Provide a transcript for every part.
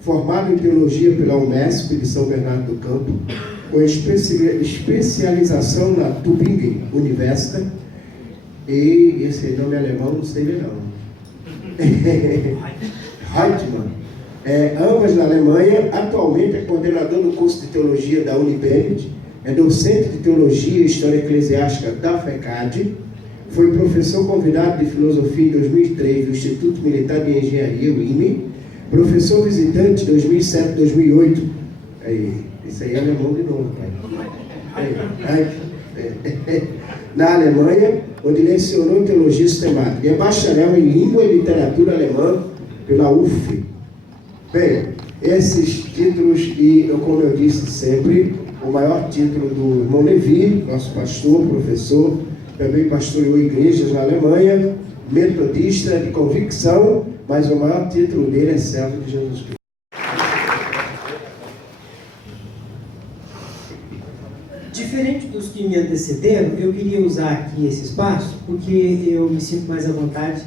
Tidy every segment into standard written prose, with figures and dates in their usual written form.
formado em Teologia pela Unesp de São Bernardo do Campo, com especialização na Tübingen Universität, e esse nome alemão não sei ler não. Reutemann. Ambas na Alemanha. Atualmente é coordenador do curso de Teologia da Unibenet, é docente de Teologia e História Eclesiástica da FECAD, foi professor convidado de Filosofia em 2003 do Instituto Militar de Engenharia, o IME, professor visitante 2007-2008, isso aí é alemão de novo, na Alemanha, onde lecionou Teologia Sistemática, e é bacharel em Língua e Literatura Alemã pela UF. Bem, esses títulos, e como eu disse sempre, o maior título do irmão Levi, nosso pastor, professor, também pastoreou igrejas na Alemanha, metodista de convicção, mas o maior título dele é servo de Jesus Cristo. Diferente dos que me antecederam, eu queria usar aqui esse espaço, porque eu me sinto mais à vontade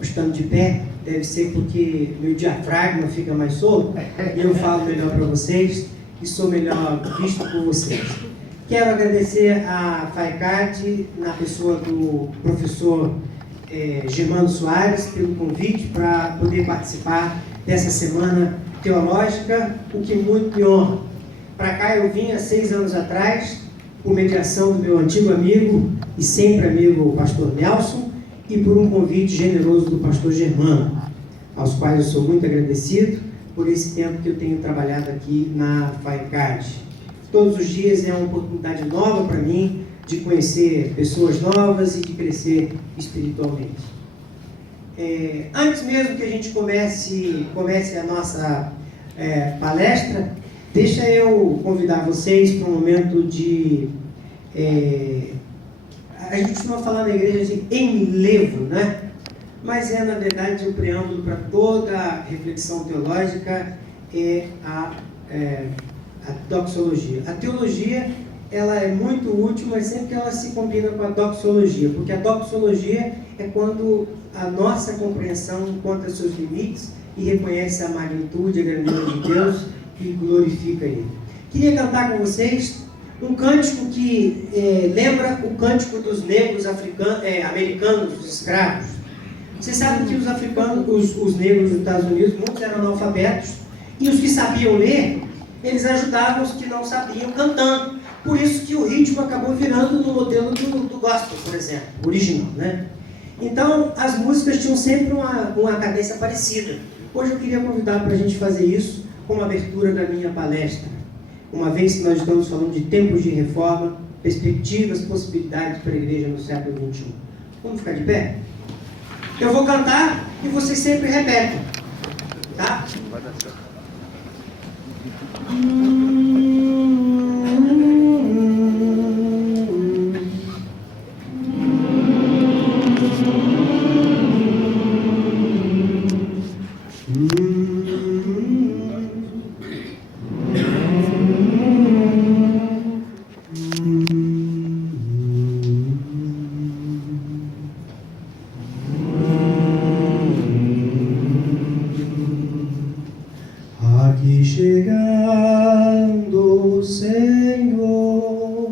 estando de pé. Deve ser porque meu diafragma fica mais solto e eu falo melhor para vocês e sou melhor visto por vocês. Quero agradecer a FAICAD, na pessoa do professor Germano Soares, pelo convite para poder participar dessa semana teológica, o que muito me honra. Para cá eu vim há 6 anos atrás, por mediação do meu antigo amigo e sempre amigo, o pastor Nelson, e por um convite generoso do pastor Germano, aos quais eu sou muito agradecido por esse tempo que eu tenho trabalhado aqui na FAICAD. Todos os dias é uma oportunidade nova para mim de conhecer pessoas novas e de crescer espiritualmente. Antes mesmo que a gente comece a nossa palestra, deixa eu convidar vocês para um momento de... a gente costuma falar na igreja de enlevo, né? Mas na verdade, o preâmbulo para toda a reflexão teológica é a doxologia. A teologia, ela é muito útil, mas sempre que ela se combina com a doxologia, porque a doxologia é quando a nossa compreensão encontra seus limites e reconhece a magnitude e a grandeza de Deus e glorifica Ele. Queria cantar com vocês um cântico que lembra o cântico dos negros americanos, os escravos. Vocês sabem que os africanos, os negros dos Estados Unidos, muitos eram analfabetos, e os que sabiam ler, eles ajudavam os que não sabiam cantando. Por isso que o ritmo acabou virando no modelo do gospel, por exemplo, original, né? Então, as músicas tinham sempre uma cadência parecida. Hoje eu queria convidar para a gente fazer isso como abertura da minha palestra. Uma vez que nós estamos falando de tempos de reforma, perspectivas, possibilidades para a igreja no século XXI. Vamos ficar de pé? Eu vou cantar e vocês sempre repetem, tá? Vai dar certo. Aqui chegando o Senhor,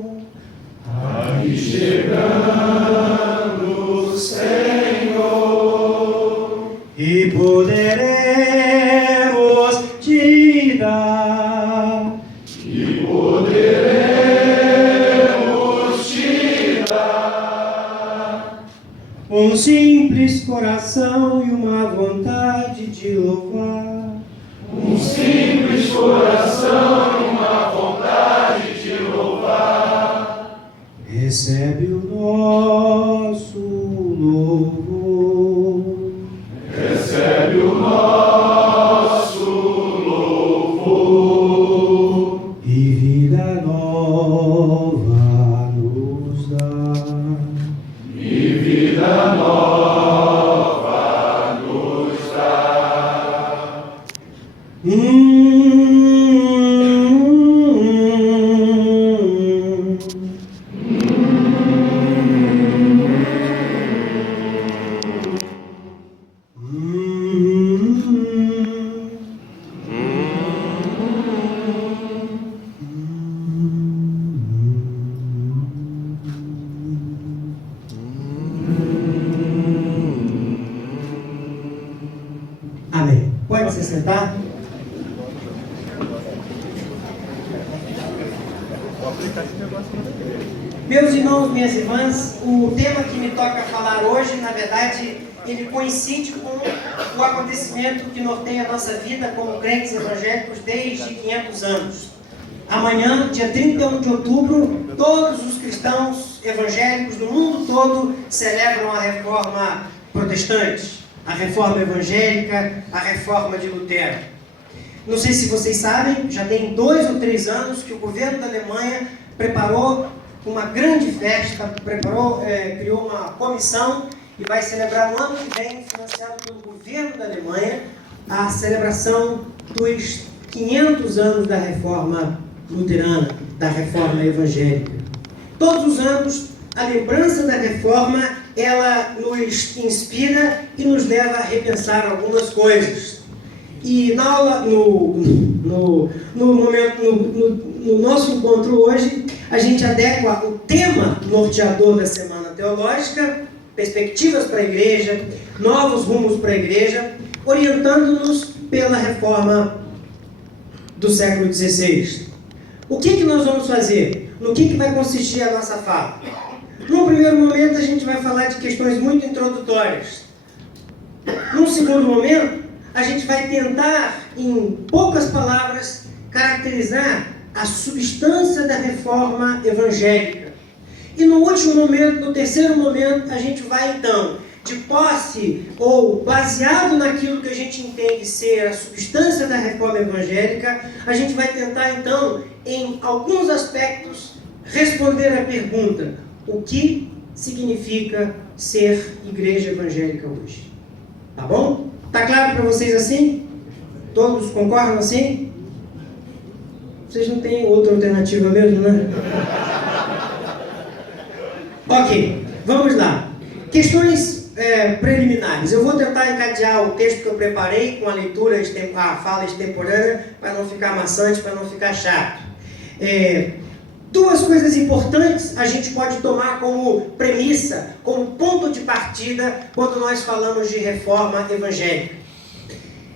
aqui chegando o Senhor, e poderemos te dar, e poderemos te dar um simples coração e uma vontade de louvar. Um simples coração e uma vontade de louvar. Recebe o nosso louvor. Recebe o nosso louvor. E vida nova nos dá. E vida nova nos dá. pode se sentar. Meus irmãos, minhas irmãs, o tema que me toca falar hoje, na verdade, ele coincide com o acontecimento que norteia a nossa vida como crentes evangélicos desde 500 anos. Amanhã, dia 31 de outubro, todos os cristãos evangélicos do mundo todo celebram a reforma protestante, a reforma evangélica, a reforma de Lutero. Não sei se vocês sabem, já tem 2 ou 3 anos que o governo da Alemanha preparou uma grande festa, criou uma comissão e vai celebrar no ano que vem, financiado pelo governo da Alemanha, a celebração dos 500 anos da reforma luterana, da reforma evangélica. Todos os anos, a lembrança da reforma, ela nos inspira e nos leva a repensar algumas coisas. E na aula, no nosso encontro hoje, a gente adequa o tema norteador da Semana Teológica, perspectivas para a igreja, novos rumos para a igreja, orientando-nos pela reforma do século XVI. O que nós vamos fazer? No que vai consistir a nossa fala? Num primeiro momento, a gente vai falar de questões muito introdutórias. Num segundo momento, a gente vai tentar, em poucas palavras, caracterizar a substância da reforma evangélica. E no último momento, no terceiro momento, a gente vai então, de posse ou baseado naquilo que a gente entende ser a substância da reforma evangélica, a gente vai tentar então, em alguns aspectos, responder a pergunta: o que significa ser igreja evangélica hoje? Tá bom? Tá claro para vocês assim? Todos concordam assim? Vocês não têm outra alternativa mesmo, né? Ok, vamos lá. Questões preliminares. Eu vou tentar encadear o texto que eu preparei com a fala extemporânea, para não ficar maçante, para não ficar chato. Duas coisas importantes a gente pode tomar como premissa, como ponto de partida, quando nós falamos de reforma evangélica.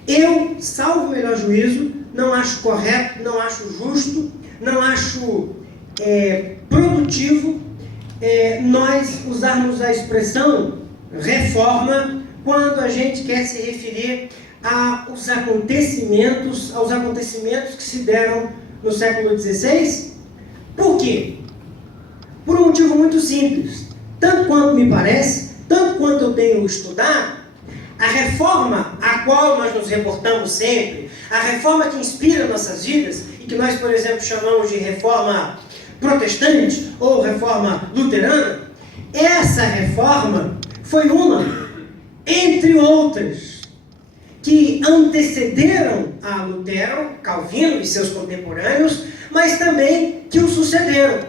Eu, salvo o melhor juízo, não acho correto, não acho justo, não acho produtivo nós usarmos a expressão reforma quando a gente quer se referir aos acontecimentos que se deram no século XVI. Por quê? Por um motivo muito simples. Tanto quanto me parece, tanto quanto eu tenho estudado, a reforma a qual nós nos reportamos sempre, a reforma que inspira nossas vidas, e que nós, por exemplo, chamamos de reforma protestante ou reforma luterana, essa reforma foi uma, entre outras, que antecederam a Lutero, Calvino e seus contemporâneos, mas também que o sucederam.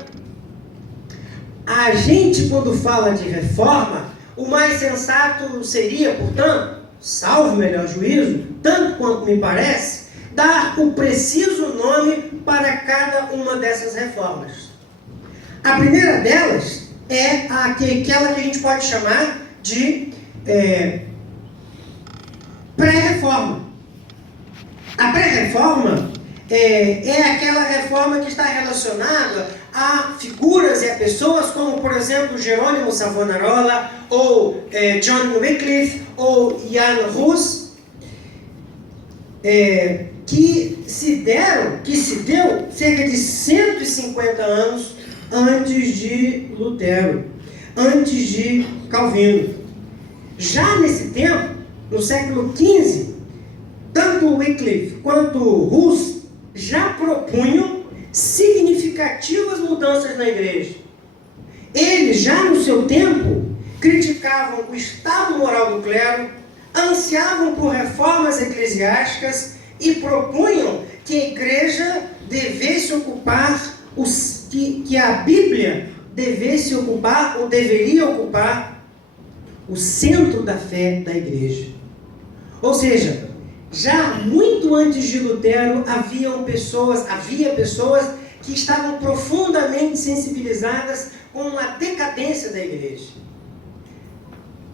A gente, quando fala de reforma, o mais sensato seria, portanto, salvo o melhor juízo, tanto quanto me parece, dar o preciso nome para cada uma dessas reformas. A primeira delas é aquela que a gente pode chamar de pré-reforma. A pré-reforma é aquela reforma que está relacionada a figuras e a pessoas como, por exemplo, Jerônimo Savonarola, ou John Wycliffe, ou Jan Hus, que se deu cerca de 150 anos antes de Lutero, antes de Calvino. Já nesse tempo, no século XV, tanto Wycliffe quanto Hus já propunham significativas mudanças na igreja. Eles, já no seu tempo, criticavam o estado moral do clero, ansiavam por reformas eclesiásticas e propunham que a igreja devesse ocupar, que a Bíblia devesse ocupar, ou deveria ocupar, o centro da fé da igreja. Ou seja, já muito antes de Lutero, havia pessoas que estavam profundamente sensibilizadas com a decadência da igreja.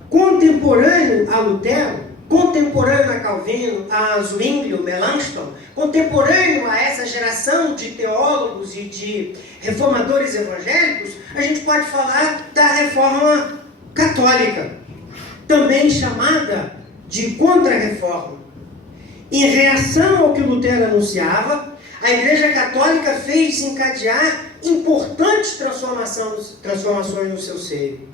Contemporâneo a Lutero, contemporâneo a Calvino, a Zwingli, Melanchthon, contemporâneo a essa geração de teólogos e de reformadores evangélicos, a gente pode falar da Reforma Católica, também chamada de Contra-Reforma. Em reação ao que Lutero anunciava, a Igreja Católica fez desencadear importantes transformações no seu seio.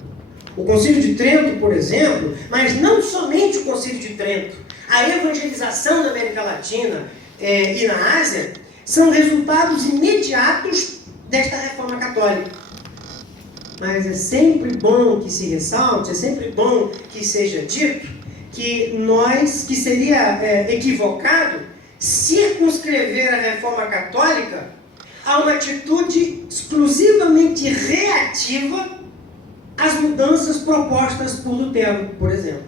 O Concílio de Trento, por exemplo, mas não somente o Concílio de Trento, a evangelização na América Latina e na Ásia são resultados imediatos desta reforma católica. Mas é sempre bom que se ressalte, é sempre bom que seja dito que seria equivocado circunscrever a reforma católica a uma atitude exclusivamente reativa às mudanças propostas por Lutero, por exemplo.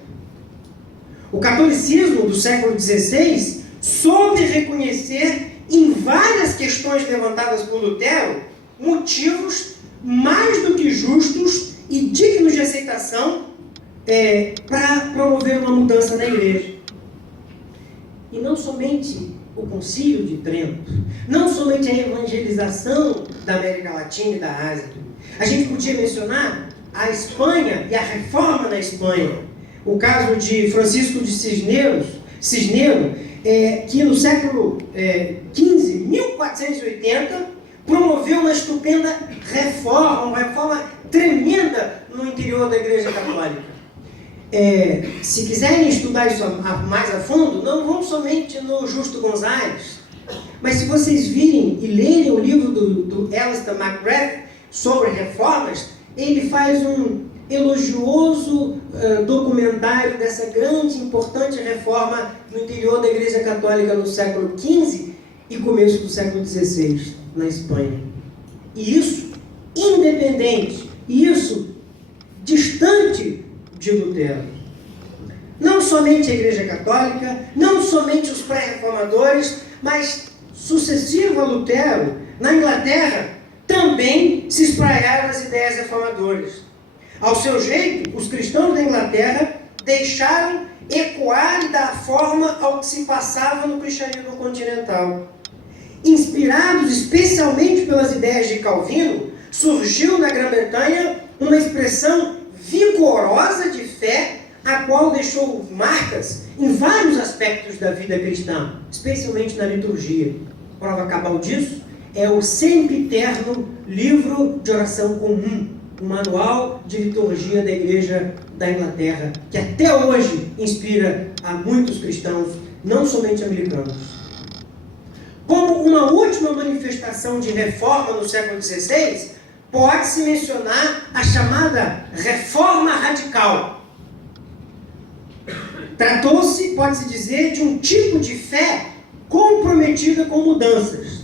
O catolicismo do século XVI soube reconhecer em várias questões levantadas por Lutero motivos mais do que justos e dignos de aceitação para promover uma mudança na igreja. E não somente o Concílio de Trento, não somente a evangelização da América Latina e da Ásia. A gente podia mencionar a Espanha e a reforma na Espanha. O caso de Francisco de Cisneiro, que no século XV, 1480, promoveu uma estupenda reforma, uma reforma tremenda no interior da Igreja Católica. Se quiserem estudar isso mais a fundo, não vão somente no Justo Gonzalez, mas se vocês virem e lerem o livro do Alistair McGrath sobre reformas, ele faz um elogioso documentário dessa grande e importante reforma no interior da Igreja Católica no século XV e começo do século XVI, na Espanha. E isso independente, e isso distante de Lutero. Não somente a Igreja Católica, não somente os pré-reformadores, mas sucessivo a Lutero, na Inglaterra, também se espraiaram as ideias reformadoras. Ao seu jeito, os cristãos da Inglaterra deixaram ecoar e dar forma ao que se passava no cristianismo continental. Inspirados especialmente pelas ideias de Calvino, surgiu na Grã-Bretanha uma expressão vigorosa de fé, a qual deixou marcas em vários aspectos da vida cristã, especialmente na liturgia. Prova cabal disso é o sempiterno Livro de Oração Comum, o manual de liturgia da Igreja da Inglaterra, que até hoje inspira a muitos cristãos, não somente americanos. Como uma última manifestação de reforma no século XVI, pode-se mencionar a chamada Reforma Radical. Tratou-se, pode-se dizer, de um tipo de fé comprometida com mudanças.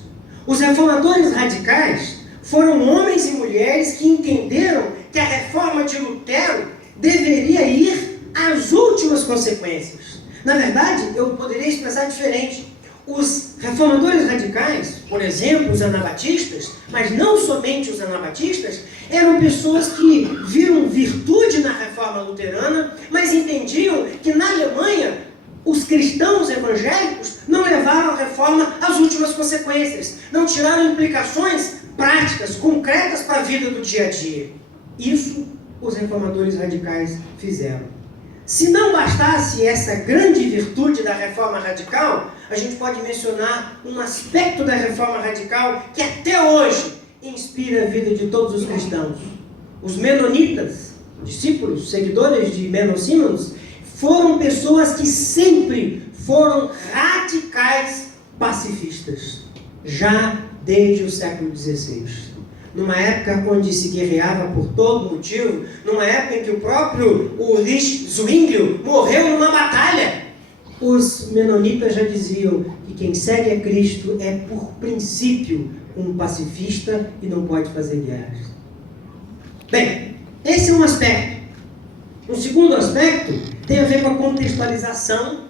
Os reformadores radicais foram homens e mulheres que entenderam que a reforma de Lutero deveria ir às últimas consequências. Na verdade, eu poderia expressar diferente. Os reformadores radicais, por exemplo, os anabatistas, mas não somente os anabatistas, eram pessoas que viram virtude na reforma luterana, mas entendiam que na Alemanha os cristãos evangélicos não levaram a reforma às últimas consequências, não tiraram implicações práticas, concretas para a vida do dia a dia. Isso os reformadores radicais fizeram. Se não bastasse essa grande virtude da reforma radical, a gente pode mencionar um aspecto da reforma radical que até hoje inspira a vida de todos os cristãos. Os menonitas, discípulos, seguidores de Menno Simons, foram pessoas que sempre foram radicais pacifistas, já desde o século XVI. Numa época onde se guerreava por todo motivo, numa época em que o próprio Ulrich Zwingli morreu numa batalha, os menonitas já diziam que quem segue a Cristo é, por princípio, um pacifista e não pode fazer guerras. Bem, esse é um aspecto. Um segundo aspecto tem a ver com a contextualização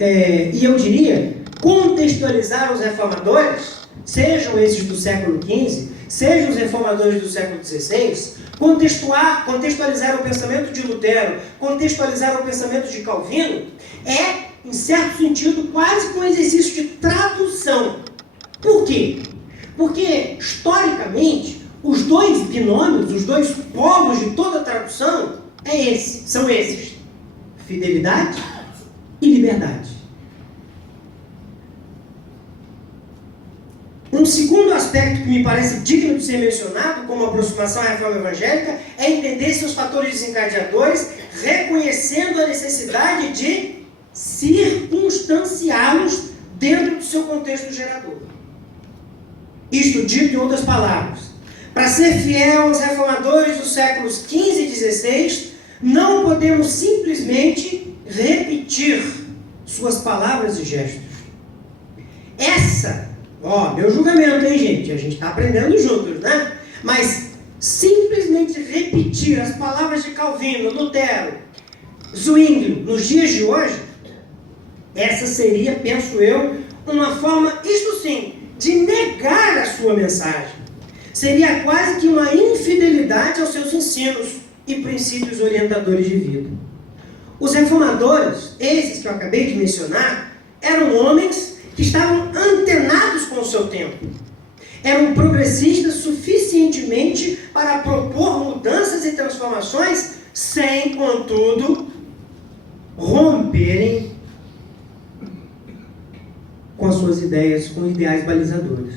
e eu diria contextualizar os reformadores, sejam esses do século XV, sejam os reformadores do século XVI, contextualizar o pensamento de Lutero, contextualizar o pensamento de Calvino, é, em certo sentido, quase que um exercício de tradução. Por quê? Porque, historicamente, os dois binômios, os dois polos de toda tradução são esses: fidelidade e liberdade. Um segundo aspecto que me parece digno de ser mencionado como aproximação à reforma evangélica é entender seus fatores desencadeadores, reconhecendo a necessidade de circunstanciá-los dentro do seu contexto gerador. Isto dito em outras palavras, para ser fiel aos reformadores dos séculos XV e XVI, não podemos simplesmente repetir suas palavras e gestos. Meu julgamento, hein, gente? A gente está aprendendo juntos, né? Mas simplesmente repetir as palavras de Calvino, Lutero, Zwinglio, nos dias de hoje, essa seria, penso eu, uma forma, isto sim, de negar a sua mensagem. Seria quase que uma infidelidade aos seus ensinos e princípios orientadores de vida. Os reformadores, esses que eu acabei de mencionar, eram homens que estavam antenados com o seu tempo. Eram progressistas suficientemente para propor mudanças e transformações sem, contudo, romperem com as suas ideias, com ideais balizadores.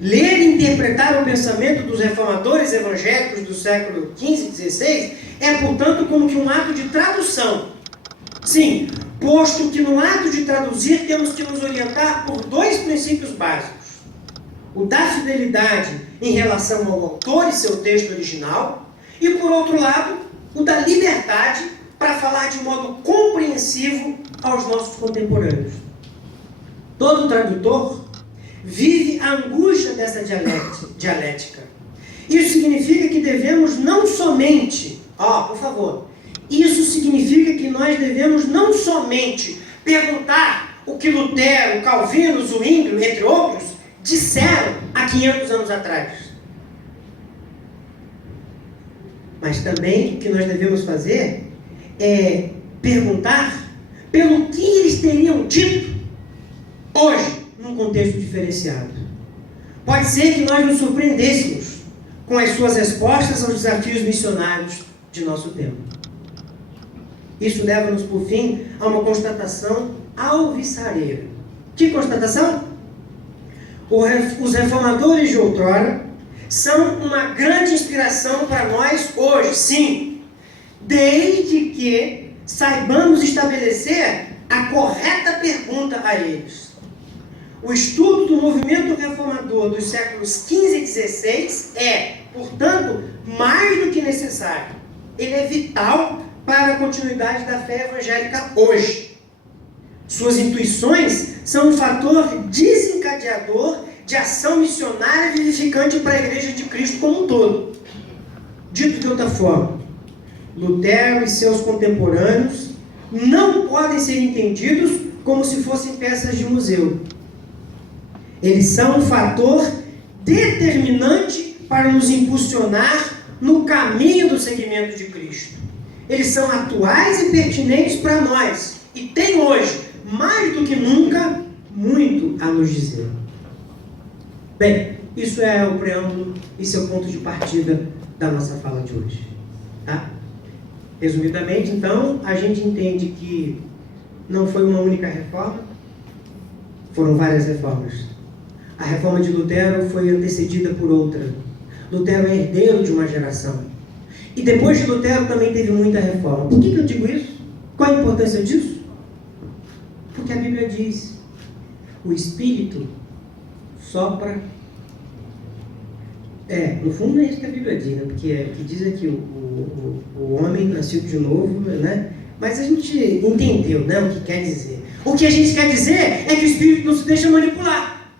Ler e interpretar o pensamento dos reformadores evangélicos do século XV e XVI é, portanto, como que um ato de tradução. Sim, posto que no ato de traduzir temos que nos orientar por dois princípios básicos: o da fidelidade em relação ao autor e seu texto original, e, por outro lado, o da liberdade para falar de modo compreensivo aos nossos contemporâneos. Todo tradutor vive a angústia dessa dialética. Isso significa que devemos não somente, isso significa que nós devemos não somente perguntar o que Lutero, Calvino, Zwinglio, entre outros, disseram há 500 anos atrás. Mas também o que nós devemos fazer é perguntar pelo que eles teriam dito hoje, num contexto diferenciado. Pode ser que nós nos surpreendêssemos com as suas respostas aos desafios missionários de nosso tempo. Isso leva-nos, por fim, a uma constatação alvissareira. Que constatação? Os reformadores de outrora são uma grande inspiração para nós hoje, sim, desde que saibamos estabelecer a correta pergunta a eles. O estudo do movimento reformador dos séculos XV e XVI é, portanto, mais do que necessário. Ele é vital para a continuidade da fé evangélica hoje. Suas intuições são um fator desencadeador de ação missionária vivificante para a Igreja de Cristo como um todo. Dito de outra forma, Lutero e seus contemporâneos não podem ser entendidos como se fossem peças de museu. Eles são um fator determinante para nos impulsionar no caminho do seguimento de Cristo. Eles são atuais e pertinentes para nós e têm hoje, mais do que nunca, muito a nos dizer. Bem, isso é o preâmbulo, isso é o ponto de partida da nossa fala de hoje. Tá? Resumidamente, então, a gente entende que não foi uma única reforma, foram várias reformas. A reforma de Lutero foi antecedida por outra. Lutero é herdeiro de uma geração. E depois de Lutero também teve muita reforma. Por que eu digo isso? Qual a importância disso? Porque a Bíblia diz: o Espírito sopra. No fundo é isso que a Bíblia diz, né? Porque o que diz é que o homem nasceu de novo, né? Mas a gente entendeu, né, o que quer dizer. O que a gente quer dizer é que o Espírito não se deixa manipular.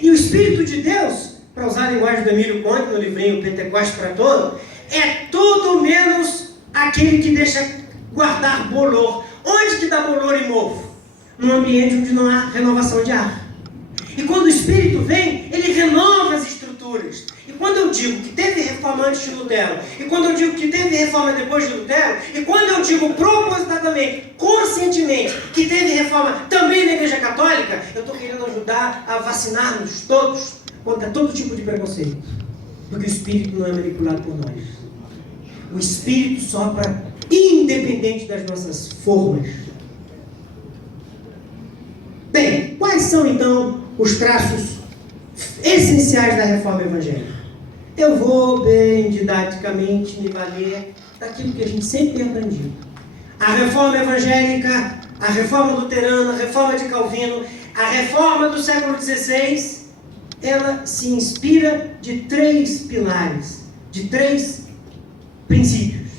E o Espírito de Deus, para usar a linguagem do Emílio Conte no livrinho Pentecoste para Todo, é tudo menos aquele que deixa guardar bolor. Onde que dá bolor em mofo? num ambiente onde não há renovação de ar. E quando o Espírito vem, ele renova as estruturas. E quando eu digo que teve reforma antes de Lutero, e quando eu digo que teve reforma depois de Lutero, e quando eu digo propositadamente, conscientemente, que teve reforma também na Igreja Católica, eu estou querendo ajudar a vacinar-nos todos contra todo tipo de preconceito. Porque o Espírito não é manipulado por nós. O Espírito sopra independente das nossas formas. Bem, quais são então os traços essenciais da reforma evangélica? Eu vou bem didaticamente me valer daquilo que a gente sempre tem aprendido. A reforma evangélica, a reforma luterana, a reforma de Calvino, a reforma do século XVI, ela se inspira de 3 pilares, de 3 princípios.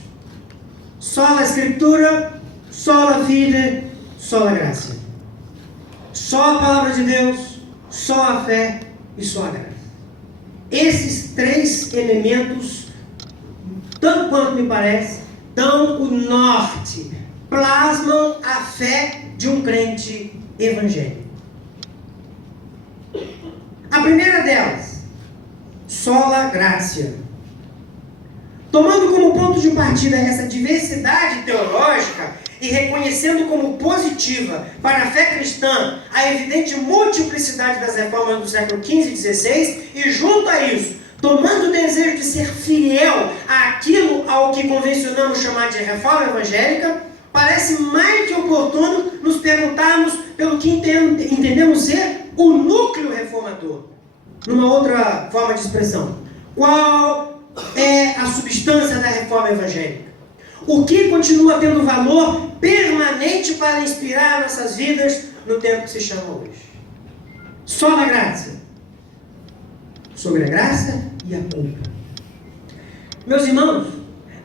Sola Escritura, sola fide, sola graça. Só a palavra de Deus, só a fé e só a graça. Esses 3 elementos, tanto quanto me parece, dão o norte, plasmam a fé de um crente evangélico. A primeira delas, sola gratia. Tomando como ponto de partida essa diversidade teológica e reconhecendo como positiva para a fé cristã a evidente multiplicidade das reformas do século XV e XVI, e junto a isso, tomando o desejo de ser fiel àquilo ao que convencionamos chamar de reforma evangélica, parece mais que oportuno nos perguntarmos pelo que entendemos ser o núcleo reformador. Numa outra forma de expressão, qual é a substância da reforma evangélica? O que continua tendo valor permanente para inspirar nossas vidas no tempo que se chama hoje? Só na graça. Sobre a graça e a culpa. Meus irmãos,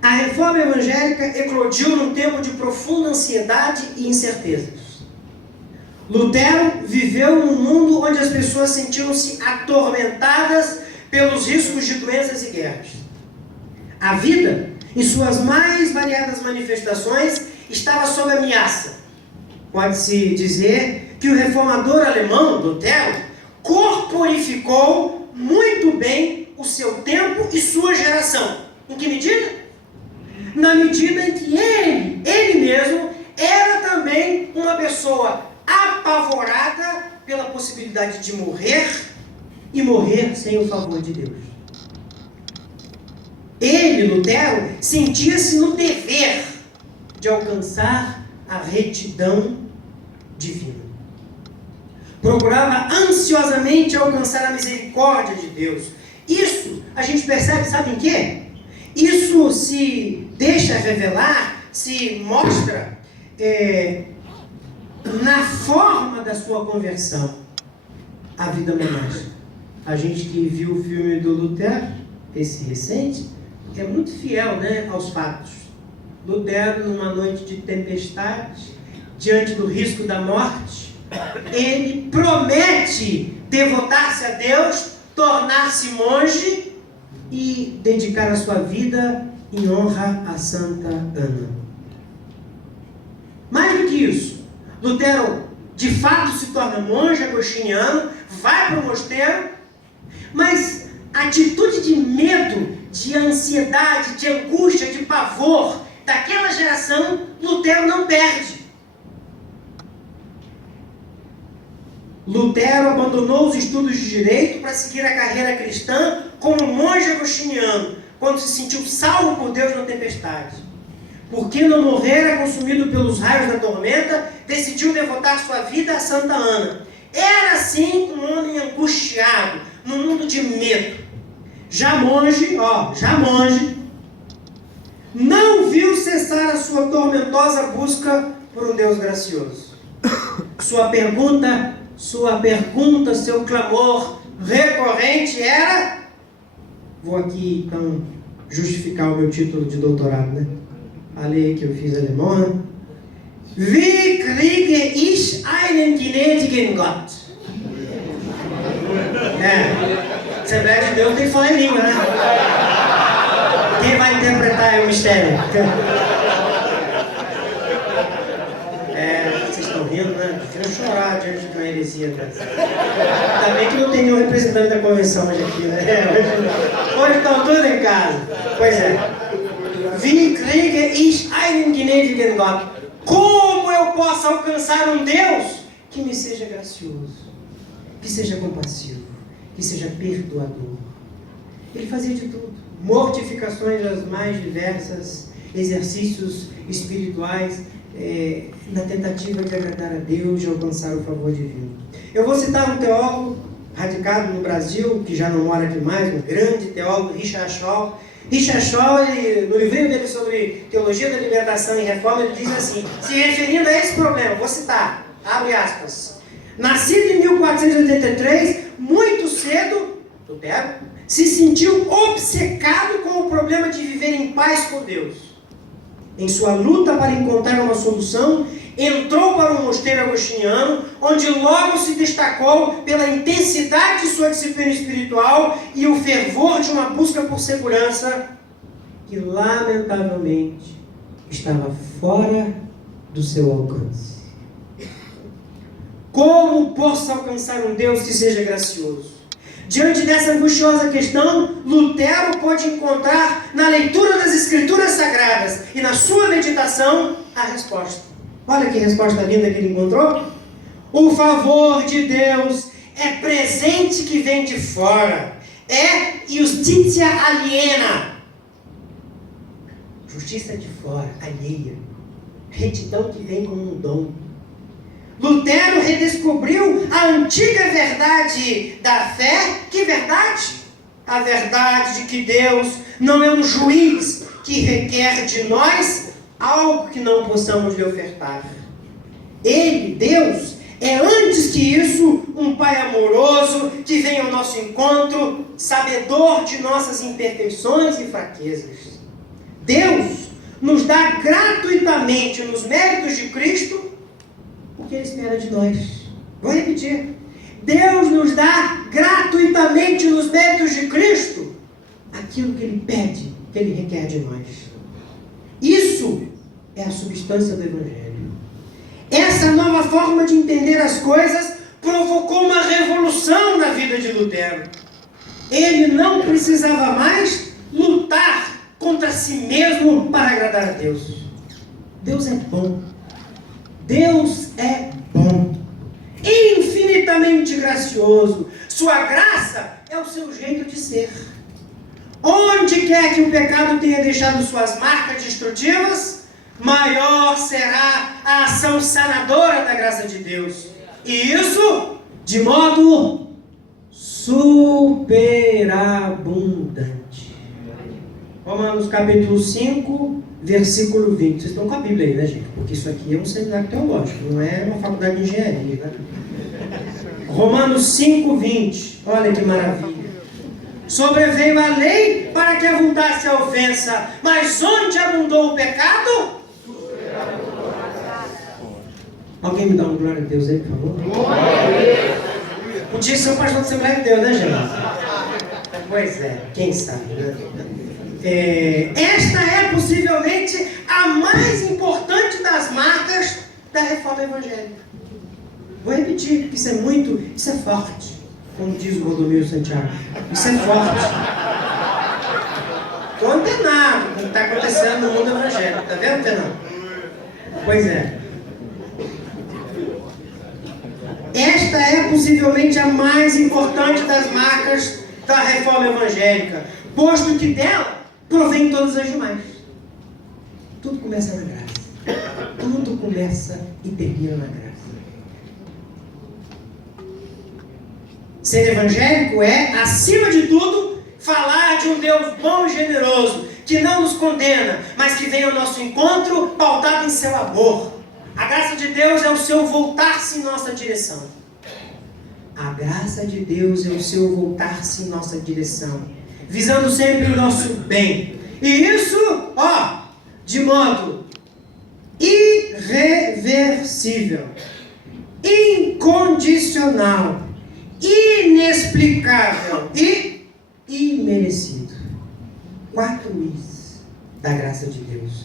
a reforma evangélica eclodiu num tempo de profunda ansiedade e incertezas. Lutero viveu num mundo onde as pessoas sentiram-se atormentadas pelos riscos de doenças e guerras. A vida, em suas mais variadas manifestações, estava sob ameaça. Pode-se dizer que o reformador alemão, Lutero, corporificou muito bem o seu tempo e sua geração. Em que medida? Na medida em que ele mesmo, era também uma pessoa apavorada pela possibilidade de morrer e morrer sem o favor de Deus. Ele, Lutero, sentia-se no dever de alcançar a retidão divina. Procurava ansiosamente alcançar a misericórdia de Deus. Isso a gente percebe, sabe em quê? Isso se deixa revelar, se mostra na forma da sua conversão à vida monástica. A gente que viu o filme do Lutero, esse recente, é muito fiel, né, aos fatos. Lutero, numa noite de tempestade, diante do risco da morte, ele promete devotar-se a Deus, tornar-se monge e dedicar a sua vida em honra a Santa Ana. Mais do que isso, Lutero de fato se torna monge agostiniano, vai para o mosteiro, mas a atitude de medo, de ansiedade, de angústia, de pavor daquela geração, Lutero não perde. Lutero abandonou os estudos de direito para seguir a carreira cristã como monge agostiniano, quando se sentiu salvo por Deus na tempestade. Porque não morrera consumido pelos raios da tormenta, decidiu devotar sua vida a Santa Ana. Era assim um homem angustiado, num mundo de medo. Já monge, não viu cessar a sua tormentosa busca por um Deus gracioso. Sua pergunta, seu clamor recorrente era... Vou aqui, então, justificar o meu título de doutorado, né? Falei que eu fiz alemão. Wie kriege ich einen gnädigen Gott? Assembleia de Deus tem que falar em língua, né? Quem vai interpretar o mistério? Vocês estão rindo, né? falar diante de uma heresia dessa. Ainda bem que não tem nenhum representante da convenção hoje aqui, né? Hoje estão todos em casa. Pois é. Wie kriege ich einen gnädigen Gott? Como eu posso alcançar um Deus que me seja gracioso, que seja compassivo, que seja perdoador? Ele fazia de tudo. Mortificações das mais diversas, exercícios espirituais, na tentativa de agradar a Deus, de alcançar o favor divino. Eu vou citar um teólogo radicado no Brasil, que já não mora aqui mais, um grande teólogo, Richard Shaw. Richard Shaw, no livrinho dele sobre teologia da libertação e reforma, ele diz assim, se referindo a esse problema, vou citar, abre aspas, nascido em 1483, muito cedo, Lutero, se sentiu obcecado com o problema de viver em paz com Deus. Em sua luta para encontrar uma solução, entrou para um mosteiro agostiniano, onde logo se destacou pela intensidade de sua disciplina espiritual e o fervor de uma busca por segurança que, lamentavelmente, estava fora do seu alcance. Como posso alcançar um Deus que seja gracioso? Diante dessa angustiosa questão, Lutero pôde encontrar na leitura das Escrituras Sagradas e na sua meditação a resposta. Olha que resposta linda que ele encontrou. O favor de Deus é presente que vem de fora. É justitia aliena. Justiça de fora, alheia. Retidão que vem como um dom. Lutero redescobriu a antiga verdade da fé. Que verdade? A verdade de que Deus não é um juiz que requer de nós algo que não possamos lhe ofertar. Ele, Deus, é antes que isso um Pai amoroso que vem ao nosso encontro, sabedor de nossas imperfeições e fraquezas. Deus nos dá gratuitamente nos méritos de Cristo o que Ele espera de nós. Vou repetir. Deus nos dá gratuitamente nos méritos de Cristo aquilo que Ele pede, que Ele requer de nós. Isso é a substância do Evangelho. Essa nova forma de entender as coisas provocou uma revolução na vida de Lutero. Ele não precisava mais lutar contra si mesmo para agradar a Deus. Deus é bom. Deus é bom. Infinitamente gracioso. Sua graça é o seu jeito de ser. Onde quer que o pecado tenha deixado suas marcas destrutivas, maior será a ação sanadora da graça de Deus. E isso de modo superabundante. Romanos capítulo 5, versículo 20. Vocês estão com a Bíblia aí, né, gente? Porque isso aqui é um seminário teológico, não é uma faculdade de engenharia, né? Romanos 5, 20. Olha que maravilha. Sobreveio a lei para que abundasse a ofensa, mas onde abundou o pecado? Alguém me dá uma glória a Deus aí, por favor? Podia ser um pastor de Assembleia de Deus, né, gente? Pois é, quem sabe, né? Esta é possivelmente a mais importante das marcas da reforma evangélica. Vou repetir, porque isso é forte, como diz o Rodomiro Santiago. Isso é forte. Estou antenado com o que está acontecendo no mundo evangélico, está vendo, Fernando? Pois é. Esta é possivelmente a mais importante das marcas da reforma evangélica, posto que dela provém todas as demais. Tudo começa na graça. Tudo começa e termina na graça. Ser evangélico é, acima de tudo, falar de um Deus bom e generoso, que não nos condena, mas que vem ao nosso encontro pautado em seu amor. A graça de Deus é o seu voltar-se em nossa direção. A graça de Deus é o seu voltar-se em nossa direção, visando sempre o nosso bem. E isso, de modo irreversível, incondicional, inexplicável e imerecido. 4 I's da graça de Deus: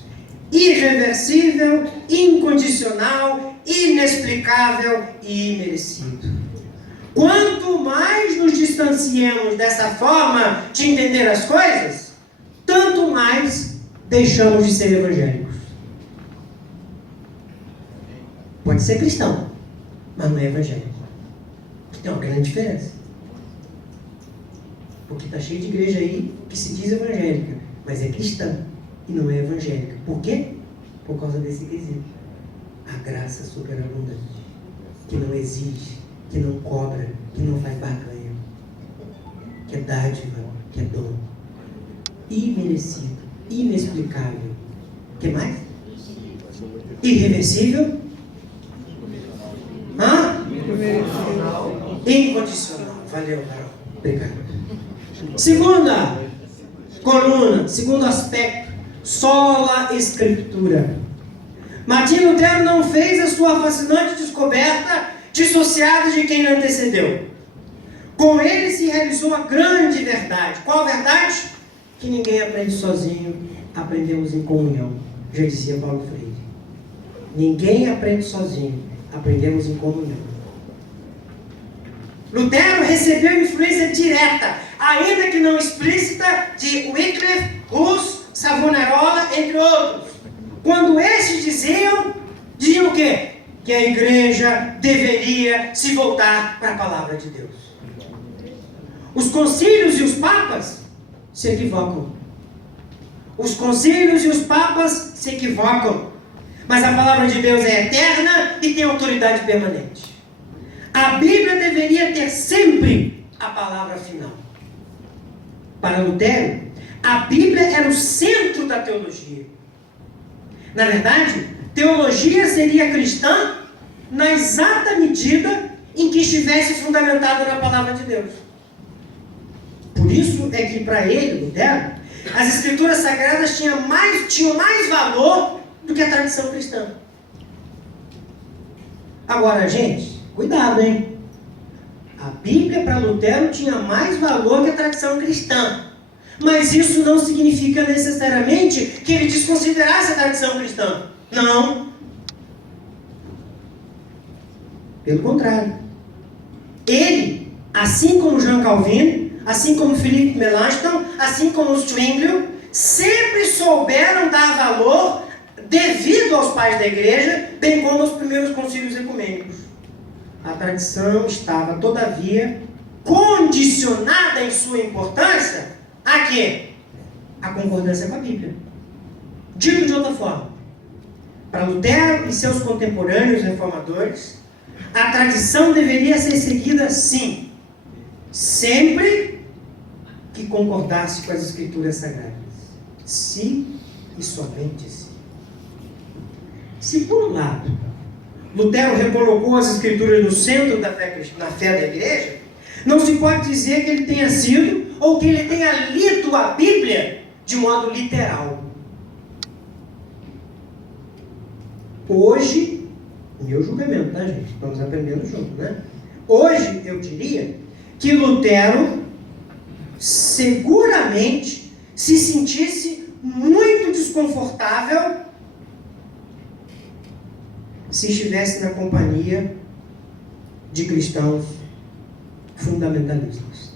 irreversível, incondicional, inexplicável e imerecido. Quanto mais nos distanciamos dessa forma de entender as coisas, tanto mais deixamos de ser evangélicos. Pode ser cristão, mas não é evangélico. Tem uma grande diferença. Porque está cheio de igreja aí que se diz evangélica, mas é cristã e não é evangélica. Por quê? Por causa desse quesito. A graça superabundante, que não exige, que não cobra, que não faz barganha, que é dádiva, que é dom. Imerecido, inexplicável. O que mais? Irreversível? Incondicional. Valeu, Carol. Obrigado. Segunda coluna, segundo aspecto, sola escritura. Martinho Lutero não fez a sua fascinante descoberta dissociada de quem lhe antecedeu. Com ele se realizou a grande verdade. Qual verdade? Que ninguém aprende sozinho, aprendemos em comunhão. Já dizia Paulo Freire. Ninguém aprende sozinho, aprendemos em comunhão. Lutero recebeu influência direta, ainda que não explícita, de Wycliffe, Hus, Savonarola, entre outros. Quando estes diziam o quê? Que a igreja deveria se voltar para a palavra de Deus. Os concílios e os papas se equivocam. Os concílios e os papas se equivocam. Mas a palavra de Deus é eterna e tem autoridade permanente. A Bíblia deveria ter sempre a palavra final. Para Lutero, a Bíblia era o centro da teologia. Na verdade, teologia seria cristã na exata medida em que estivesse fundamentada na palavra de Deus. Por isso é que para ele, Lutero, as escrituras sagradas tinham mais valor do que a tradição cristã. Agora, gente, cuidado, hein? A Bíblia para Lutero tinha mais valor que a tradição cristã. Mas isso não significa necessariamente que ele desconsiderasse a tradição cristã. Não. Pelo contrário. Ele, assim como Jean Calvin, assim como Philippe Melanchthon, assim como os Zwinglio, sempre souberam dar valor devido aos pais da igreja, bem como aos primeiros concílios ecumênicos. A tradição estava, todavia, condicionada em sua importância a quê? A concordância com a Bíblia. Dito de outra forma, para Lutero e seus contemporâneos reformadores, a tradição deveria ser seguida sim, sempre que concordasse com as Escrituras Sagradas. Se e somente se. Se por um lado, Lutero recolocou as Escrituras no centro da fé da igreja, não se pode dizer que ele tenha sido ou que ele tenha lido a Bíblia de modo literal. Hoje, meu julgamento, tá, gente? Estamos aprendendo junto, né? Hoje, eu diria que Lutero seguramente se sentisse muito desconfortável se estivesse na companhia de cristãos fundamentalistas.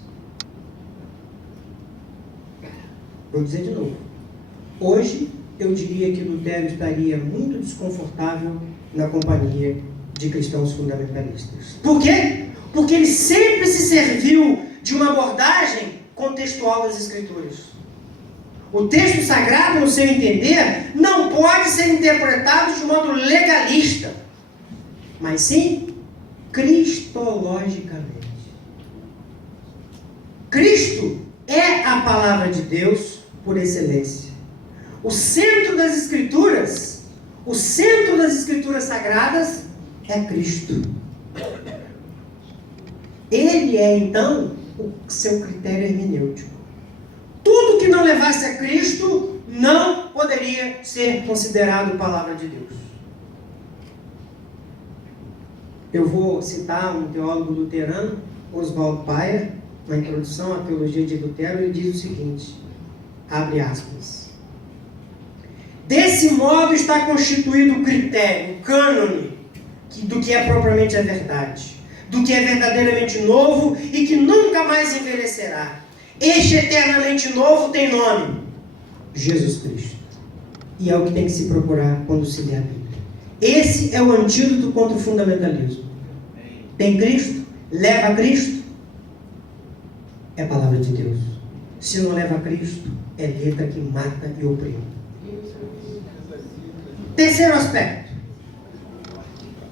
Vou dizer de novo. Hoje, eu diria que Lutero estaria muito desconfortável na companhia de cristãos fundamentalistas. Por quê? Porque ele sempre se serviu de uma abordagem contextual das Escrituras. O texto sagrado, no seu entender, não pode ser interpretado de modo legalista, mas sim cristologicamente. Cristo é a palavra de Deus por excelência. O centro das Escrituras sagradas é Cristo. Ele é, então, o seu critério hermenêutico. Tudo que não levasse a Cristo não poderia ser considerado palavra de Deus. Eu vou citar um teólogo luterano, Oswald Bayer, na introdução à teologia de Lutero. Ele diz o seguinte, abre aspas: desse modo está constituído o critério, o cânone, do que é propriamente a verdade, do que é verdadeiramente novo e que nunca mais envelhecerá. Este eternamente novo tem nome: Jesus Cristo. E é o que tem que se procurar quando se lê a Bíblia. Esse é o antídoto contra o fundamentalismo. Tem Cristo, leva a Cristo, é a palavra de Deus. Se não leva a Cristo, é letra que mata e oprime. Terceiro aspecto: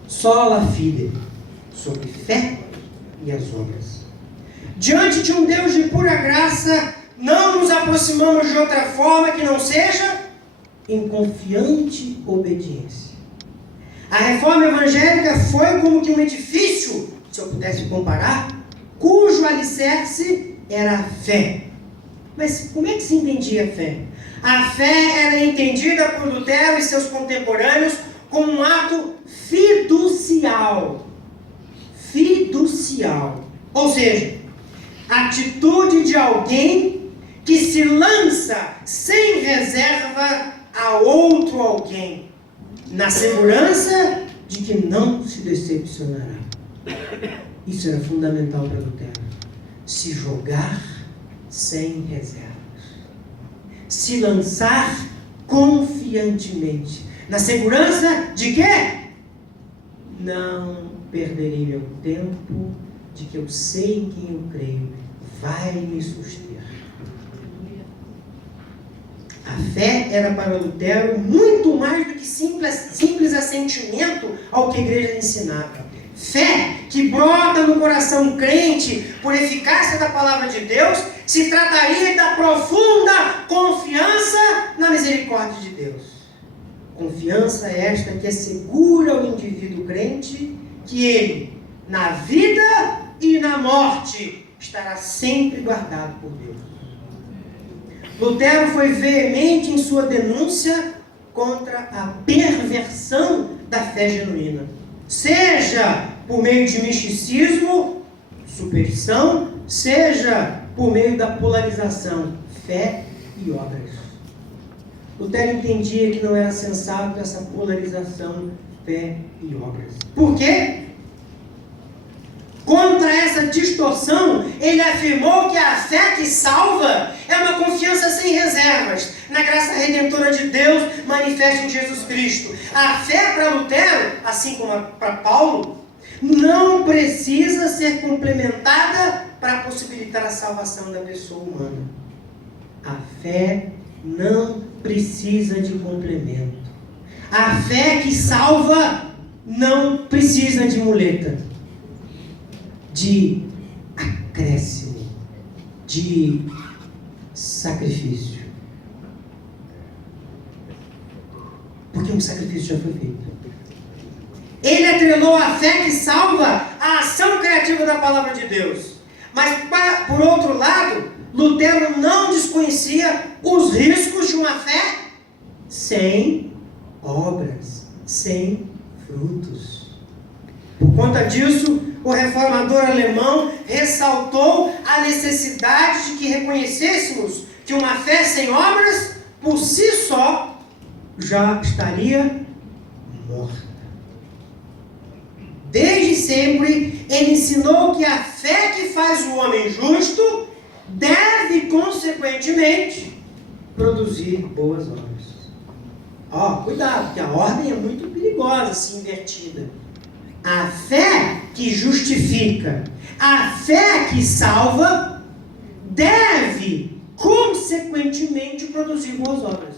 sola fide, sobre fé e as obras. Diante de um Deus de pura graça, não nos aproximamos de outra forma que não seja em confiante obediência. A reforma evangélica foi como que um edifício, se eu pudesse comparar, cujo alicerce era a fé. Mas como é que se entendia a fé? A fé era entendida por Lutero e seus contemporâneos como um ato fiducial. Fiducial. Ou seja, a atitude de alguém que se lança sem reserva a outro alguém, na segurança de que não se decepcionará. Isso era fundamental para Lutero. Se jogar sem reservas. Se lançar confiantemente. Na segurança de quê? Não perderei meu tempo, de que eu sei em quem eu creio, vai me suster. A fé era para Lutero muito mais do que simples assentimento ao que a igreja ensinava. Fé que brota no coração crente por eficácia da palavra de Deus, se trataria da profunda confiança na misericórdia de Deus. Confiança esta que assegura ao indivíduo crente que ele, na vida e na morte, estará sempre guardado por Deus. Lutero foi veemente em sua denúncia contra a perversão da fé genuína, seja por meio de misticismo, superstição, seja por meio da polarização, fé e obras. Lutero entendia que não era sensato essa polarização, fé e obras. Por quê? Contra essa distorção, ele afirmou que a fé que salva é uma confiança sem reservas na graça redentora de Deus manifesta em Jesus Cristo. A fé para Lutero, assim como para Paulo, não precisa ser complementada para possibilitar a salvação da pessoa humana. A fé não precisa de complemento. A fé que salva não precisa de muleta, de acréscimo, de sacrifício. Porque um sacrifício já foi feito. Ele atrelou a fé que salva à ação criativa da palavra de Deus. Mas, por outro lado, Lutero não desconhecia os riscos de uma fé sem obras, sem frutos. Por conta disso, o reformador alemão ressaltou a necessidade de que reconhecêssemos que uma fé sem obras, por si só, já estaria morta. Desde sempre, ele ensinou que a fé que faz o homem justo deve, consequentemente, produzir boas obras. Cuidado, porque a ordem é muito perigosa se invertida. A fé que justifica, a fé que salva, deve, consequentemente, produzir boas obras.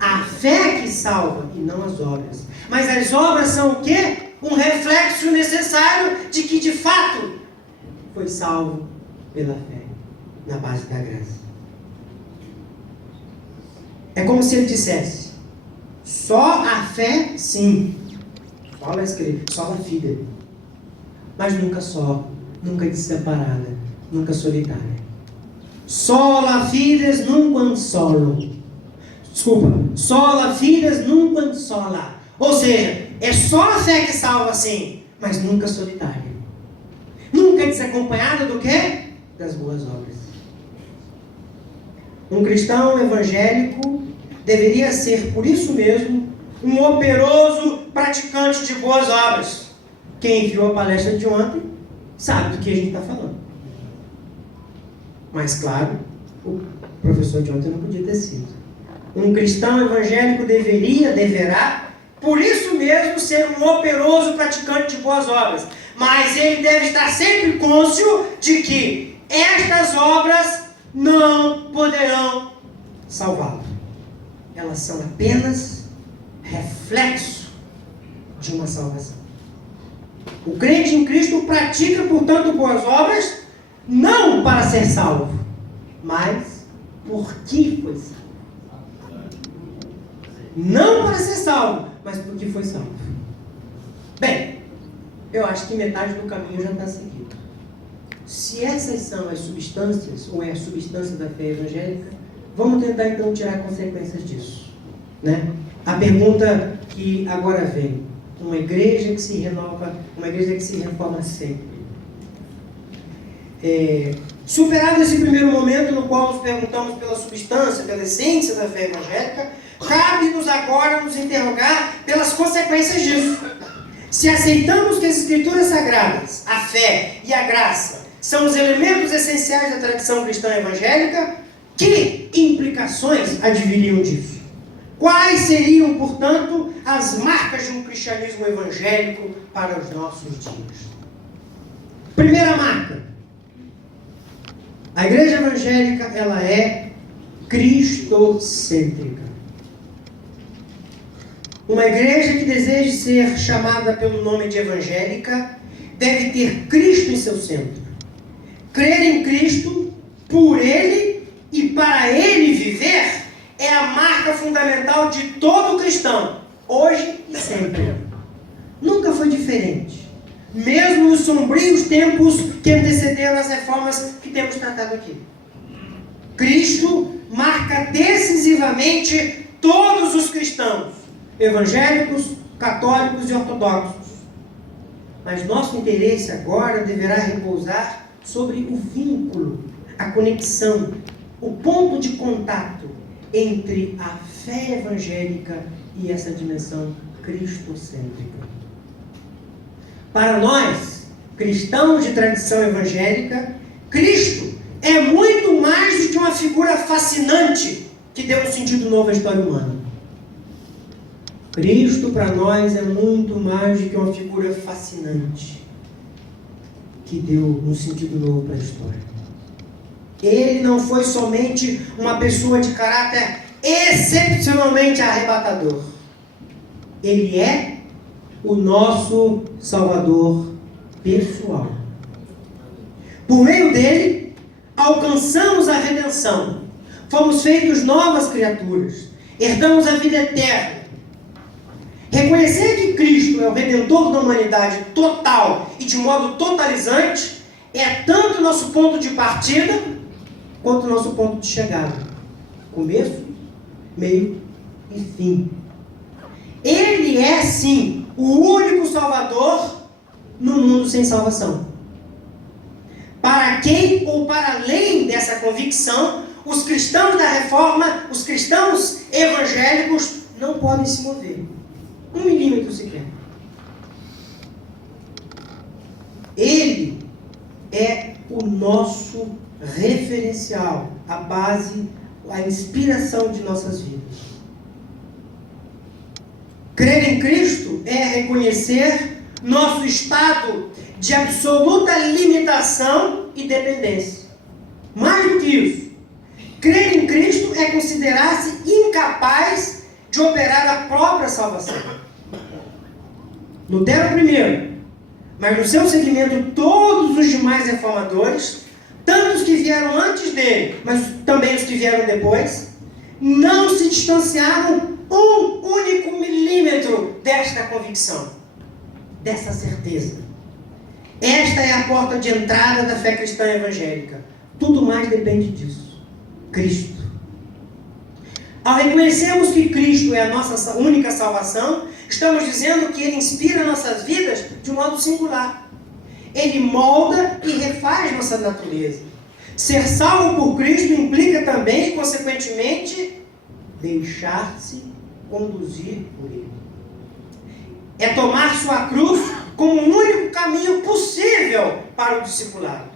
A fé que salva e não as obras. Mas as obras são o quê? Um reflexo necessário de que, de fato, foi salvo pela fé, na base da graça. É como se ele dissesse: só a fé, sim. Paulo escreve, só a fide. Mas nunca só, nunca desamparada, nunca solitária. Sola fides nunquam solo. Sola fides nunquam sola. Ou seja, é só a fé que salva, sim, mas nunca solitária. Nunca desacompanhada do quê? Das boas obras. Um cristão evangélico deveria ser, por isso mesmo, um operoso praticante de boas obras. Quem viu a palestra de ontem sabe do que a gente está falando. Mas, claro, o professor de ontem não podia ter sido. Um cristão evangélico deverá, por isso mesmo, ser um operoso praticante de boas obras. Mas ele deve estar sempre cônscio de que estas obras não poderão salvá-lo. Elas são apenas reflexo de uma salvação. O crente em Cristo pratica, portanto, boas obras, não para ser salvo, mas porque foi salvo. Não para ser salvo, mas porque foi salvo. Bem, eu acho que metade do caminho já está seguido. Se essas são as substâncias, ou é a substância da fé evangélica, vamos tentar então tirar consequências disso, né? A pergunta que agora vem: uma igreja que se renova, uma igreja que se reforma sempre. Superado esse primeiro momento no qual nos perguntamos pela substância, pela essência da fé evangélica, cabe-nos agora nos interrogar pelas consequências disso. Se aceitamos que as Escrituras Sagradas, a fé e a graça, são os elementos essenciais da tradição cristã evangélica, que implicações adviriam disso? Quais seriam, portanto, as marcas de um cristianismo evangélico para os nossos dias? Primeira marca: a igreja evangélica, ela é cristocêntrica. Uma igreja que deseje ser chamada pelo nome de evangélica deve ter Cristo em seu centro. Crer em Cristo, por Ele e para Ele viver, é a marca fundamental de todo cristão, hoje e sempre. Nunca foi diferente, mesmo nos sombrios tempos que antecederam as reformas que temos tratado aqui. Cristo marca decisivamente todos os cristãos, evangélicos, católicos e ortodoxos. Mas nosso interesse agora deverá repousar sobre o vínculo, a conexão, o ponto de contato entre a fé evangélica e essa dimensão cristocêntrica. Para nós, cristãos de tradição evangélica, Cristo é muito mais do que uma figura fascinante que deu um sentido novo à história humana. Cristo para nós é muito mais do que uma figura fascinante que deu um sentido novo para a história. Ele não foi somente uma pessoa de caráter excepcionalmente arrebatador. Ele é o nosso Salvador pessoal. Por meio dele, alcançamos a redenção. Fomos feitos novas criaturas. Herdamos a vida eterna. Reconhecer que Cristo é o Redentor da humanidade total e de modo totalizante é tanto nosso ponto de partida quanto nosso ponto de chegada. Começo, meio e fim. Ele é, sim, o único Salvador no mundo sem salvação. Para quem ou para além dessa convicção, os cristãos da Reforma, os cristãos evangélicos, não podem se mover 1 milímetro sequer. Ele é o nosso referencial, a base, a inspiração de nossas vidas. Crer em Cristo é reconhecer nosso estado de absoluta limitação e dependência. Mais do que isso, crer em Cristo é considerar-se incapaz de operar a própria salvação. Lutero primeiro, mas no seu seguimento todos os demais reformadores, tanto os que vieram antes dele, mas também os que vieram depois, não se distanciaram 1 único milímetro desta convicção, dessa certeza. Esta é a porta de entrada da fé cristã evangélica. Tudo mais depende disso. Cristo. Ao reconhecermos que Cristo é a nossa única salvação, estamos dizendo que Ele inspira nossas vidas de um modo singular. Ele molda e refaz nossa natureza. Ser salvo por Cristo implica também, consequentemente, deixar-se conduzir por ele. É tomar sua cruz como o único caminho possível para o discipulado.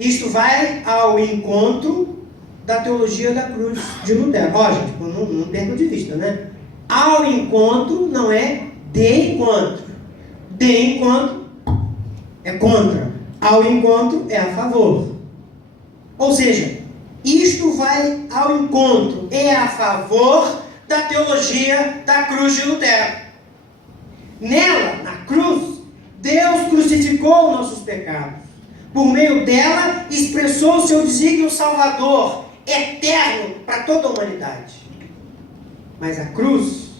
Isto vai ao encontro da teologia da cruz de Lutero. Ó, gente, não perca de vista, né? Ao encontro não é de encontro. De encontro é contra. Ao encontro é a favor. Ou seja, isto vai ao encontro, é a favor da teologia da cruz de Lutero. Nela, na cruz, Deus crucificou nossos pecados. Por meio dela, expressou o seu desígnio salvador, eterno para toda a humanidade. Mas a cruz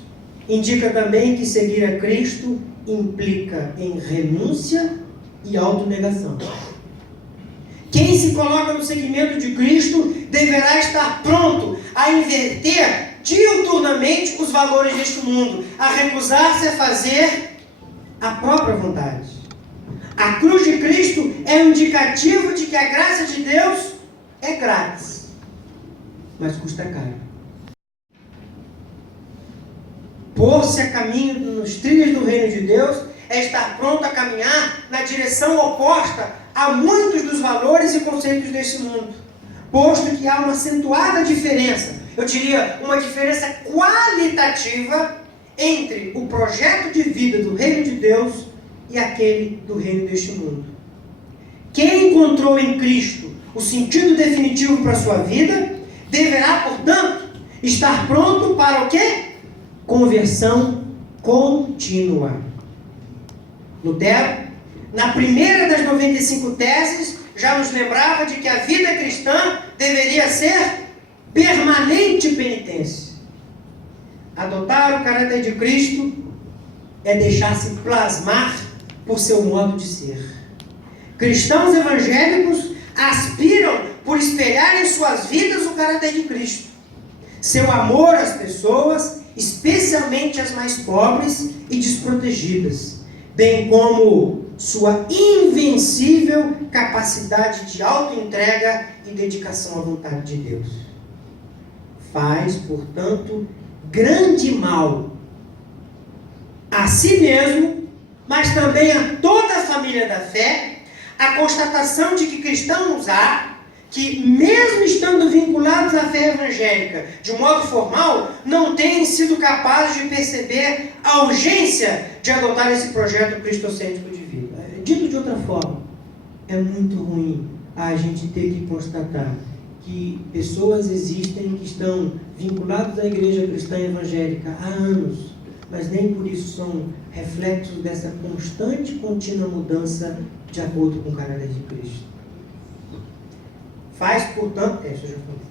indica também que seguir a Cristo implica em renúncia e autonegação. Quem se coloca no seguimento de Cristo deverá estar pronto a inverter diuturnamente os valores deste mundo, a recusar-se a fazer a própria vontade. A cruz de Cristo é um indicativo de que a graça de Deus é grátis, mas custa caro. Pôr-se a caminho nos trilhos do reino de Deus é estar pronto a caminhar na direção oposta a muitos dos valores e conceitos deste mundo, posto que há uma acentuada diferença, eu diria uma diferença qualitativa entre o projeto de vida do reino de Deus e aquele do reino deste mundo. Quem encontrou em Cristo o sentido definitivo para a sua vida, deverá, portanto, estar pronto para o quê? Conversão contínua. Lutero, na primeira das 95 teses, já nos lembrava de que a vida cristã deveria ser permanente penitência. Adotar o caráter de Cristo é deixar-se plasmar por seu modo de ser. Cristãos evangélicos aspiram por espelhar em suas vidas o caráter de Cristo. Seu amor às pessoas, especialmente as mais pobres e desprotegidas, bem como sua invencível capacidade de autoentrega e dedicação à vontade de Deus. Faz, portanto, grande mal a si mesmo, mas também a toda a família da fé, a constatação de que cristãos há que, mesmo estando vinculados à fé evangélica de um modo formal, não têm sido capazes de perceber a urgência de adotar esse projeto cristocêntrico de vida. Dito de outra forma, é muito ruim a gente ter que constatar que pessoas existem que estão vinculadas à igreja cristã evangélica há anos, mas nem por isso são reflexos dessa constante e contínua mudança de acordo com o caráter de Cristo. Faz, portanto, isso eu já falei.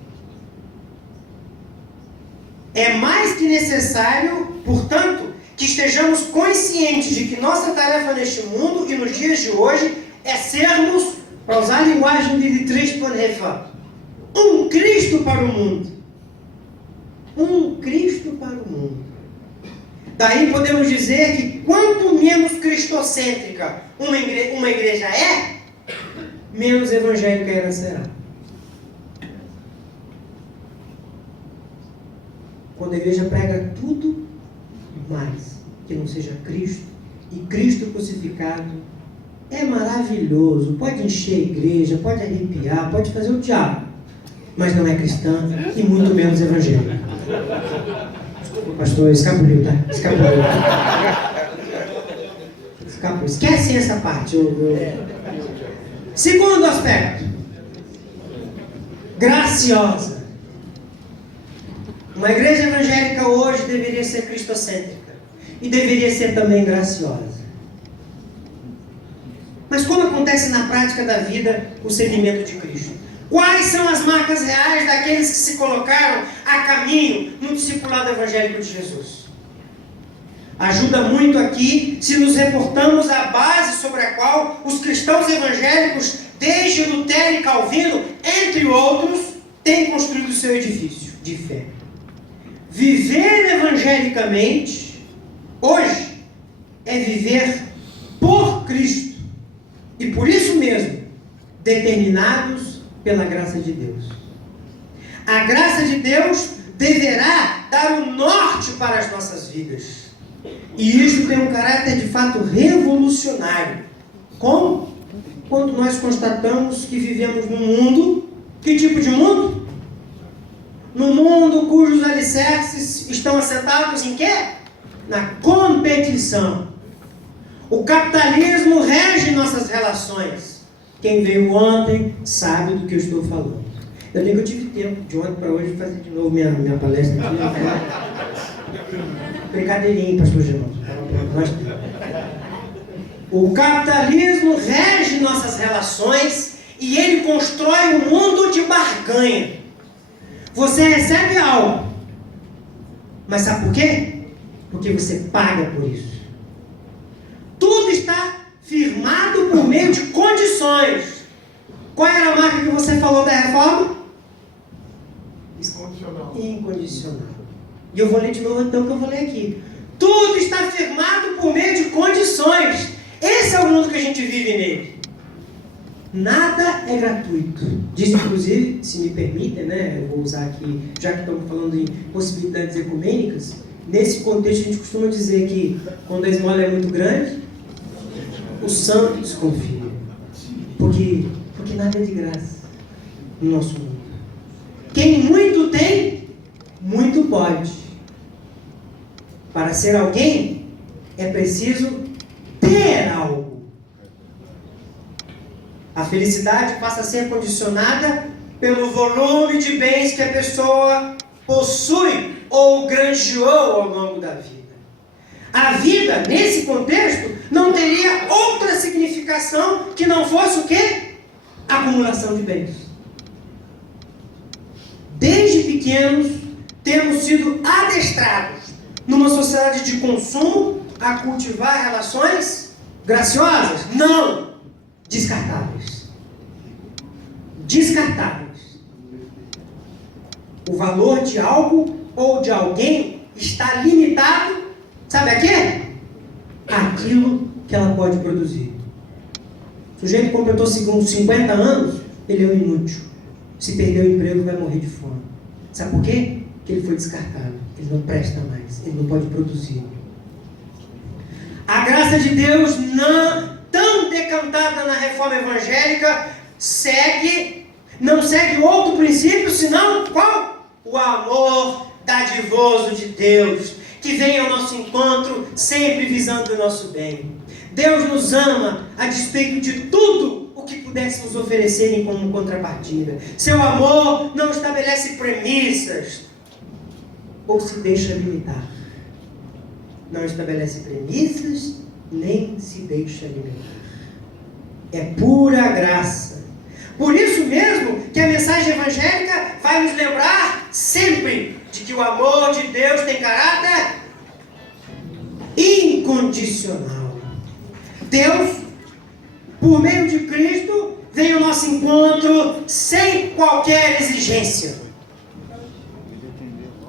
É mais que necessário, portanto, que estejamos conscientes de que nossa tarefa neste mundo e nos dias de hoje é sermos, para usar a linguagem de Dietrich Bonhoeffer, um Cristo para o mundo. Um Cristo para o mundo. Daí podemos dizer que quanto menos cristocêntrica uma igreja é, menos evangélica ela será. Quando a igreja prega tudo mais que não seja Cristo, e Cristo crucificado, é maravilhoso, pode encher a igreja, pode arrepiar, pode fazer o diabo, mas não é cristã e muito menos evangélica. O pastor escapuliu, tá? Escapuliu. Esquece essa parte. Segundo aspecto, graciosa. Uma igreja evangélica hoje deveria ser cristocêntrica e deveria ser também graciosa. Mas como acontece na prática da vida o seguimento de Cristo? Quais são as marcas reais daqueles que se colocaram a caminho no discipulado evangélico de Jesus? Ajuda muito aqui se nos reportamos à base sobre a qual os cristãos evangélicos, desde Lutero e Calvino, entre outros, têm construído o seu edifício de fé. Viver evangelicamente, hoje, é viver por Cristo. E por isso mesmo, determinados pela graça de Deus. A graça de Deus deverá dar o norte para as nossas vidas. E isso tem um caráter de fato revolucionário. Como? Quando nós constatamos que vivemos num mundo, que tipo de mundo? Num mundo cujos alicerces estão assentados em quê? Na competição. O capitalismo rege nossas relações. Quem veio ontem sabe do que eu estou falando. Eu digo que eu tive tempo de ontem para hoje fazer de novo minha palestra aqui. Brincadeirinha, pastor Geraldo. O capitalismo rege nossas relações e ele constrói um mundo de barganha. Você recebe algo, mas sabe por quê? Porque você paga por isso. Tudo está firmado por meio de condições. Qual era a marca que você falou da reforma? Incondicional. Incondicional. E eu vou ler de novo então, que eu vou ler aqui. Tudo está firmado por meio de condições. Esse é o mundo que a gente vive nele. Nada é gratuito. Diz, inclusive, se me permitem, né, eu vou usar aqui, já que estamos falando em possibilidades ecumênicas, nesse contexto a gente costuma dizer que quando a esmola é muito grande, o santo desconfia. Porque nada é de graça no nosso mundo. Quem muito tem, muito pode. Para ser alguém, é preciso ter algo. A felicidade passa a ser condicionada pelo volume de bens que a pessoa possui ou granjeou ao longo da vida. A vida, nesse contexto, não teria outra significação que não fosse o quê? Acumulação de bens. Desde pequenos, temos sido adestrados numa sociedade de consumo a cultivar relações graciosas? Não! Descartáveis. Descartáveis. O valor de algo ou de alguém está limitado, sabe a quê? Aquilo que ela pode produzir. O sujeito completou 50 anos, ele é um inútil. Se perder o emprego, vai morrer de fome. Sabe por quê? Porque ele foi descartado. Ele não presta mais. Ele não pode produzir. A graça de Deus, não tão decantada na reforma evangélica, não segue outro princípio, senão qual? O amor dadivoso de Deus, que vem ao nosso encontro, sempre visando o nosso bem. Deus nos ama a despeito de tudo o que pudéssemos oferecer como contrapartida. Seu amor não estabelece premissas ou se deixa limitar. Não estabelece premissas, nem se deixa limitar. É pura graça. Por isso mesmo que a mensagem evangélica vai nos lembrar sempre de que o amor de Deus tem caráter incondicional. Deus, por meio de Cristo, vem ao nosso encontro sem qualquer exigência.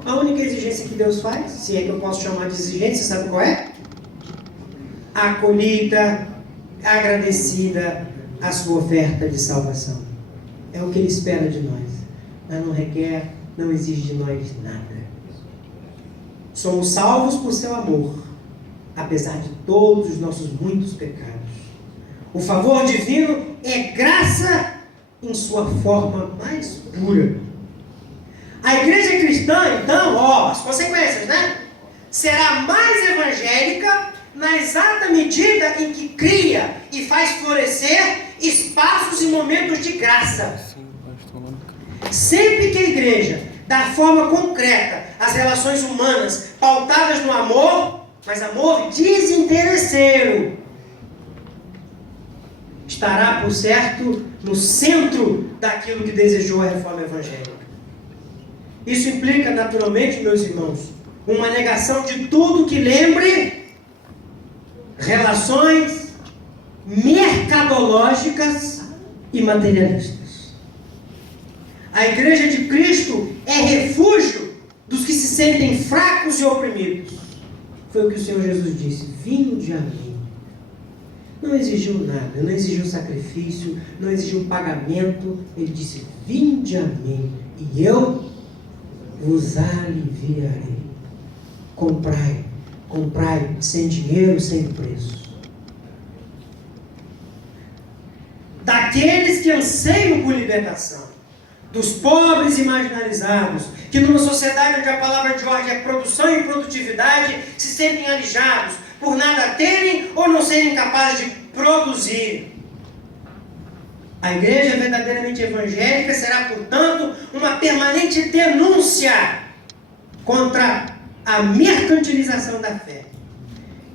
A única exigência que Deus faz, se é que eu posso chamar de exigência, sabe qual é? Acolhida, agradecida a sua oferta de salvação. É o que Ele espera de nós. Mas não requer, não exige de nós nada. Somos salvos por seu amor, apesar de todos os nossos muitos pecados. O favor divino é graça em sua forma mais pura. A igreja cristã, então, as consequências, né? Será mais evangélica na exata medida em que cria e faz florescer espaços e momentos de graça. Sempre que a igreja dá forma concreta às relações humanas pautadas no amor, mas amor desinteresseiro, estará, por certo, no centro daquilo que desejou a reforma evangélica. Isso implica, naturalmente, meus irmãos, uma negação de tudo que lembre relações mercadológicas e materialistas. A igreja de Cristo é refúgio dos que se sentem fracos e oprimidos. Foi o que o Senhor Jesus disse: vinde a mim. Não exigiu nada, não exigiu sacrifício, não exigiu pagamento. Ele disse: vinde a mim e eu vos aliviarei. Comprai, comprai sem dinheiro, sem preço. Daqueles que anseiam por libertação, dos pobres e marginalizados, que numa sociedade onde a palavra de ordem é produção e produtividade, se sentem alijados por nada terem ou não serem capazes de produzir. A igreja verdadeiramente evangélica será, portanto, uma permanente denúncia contra a mercantilização da fé.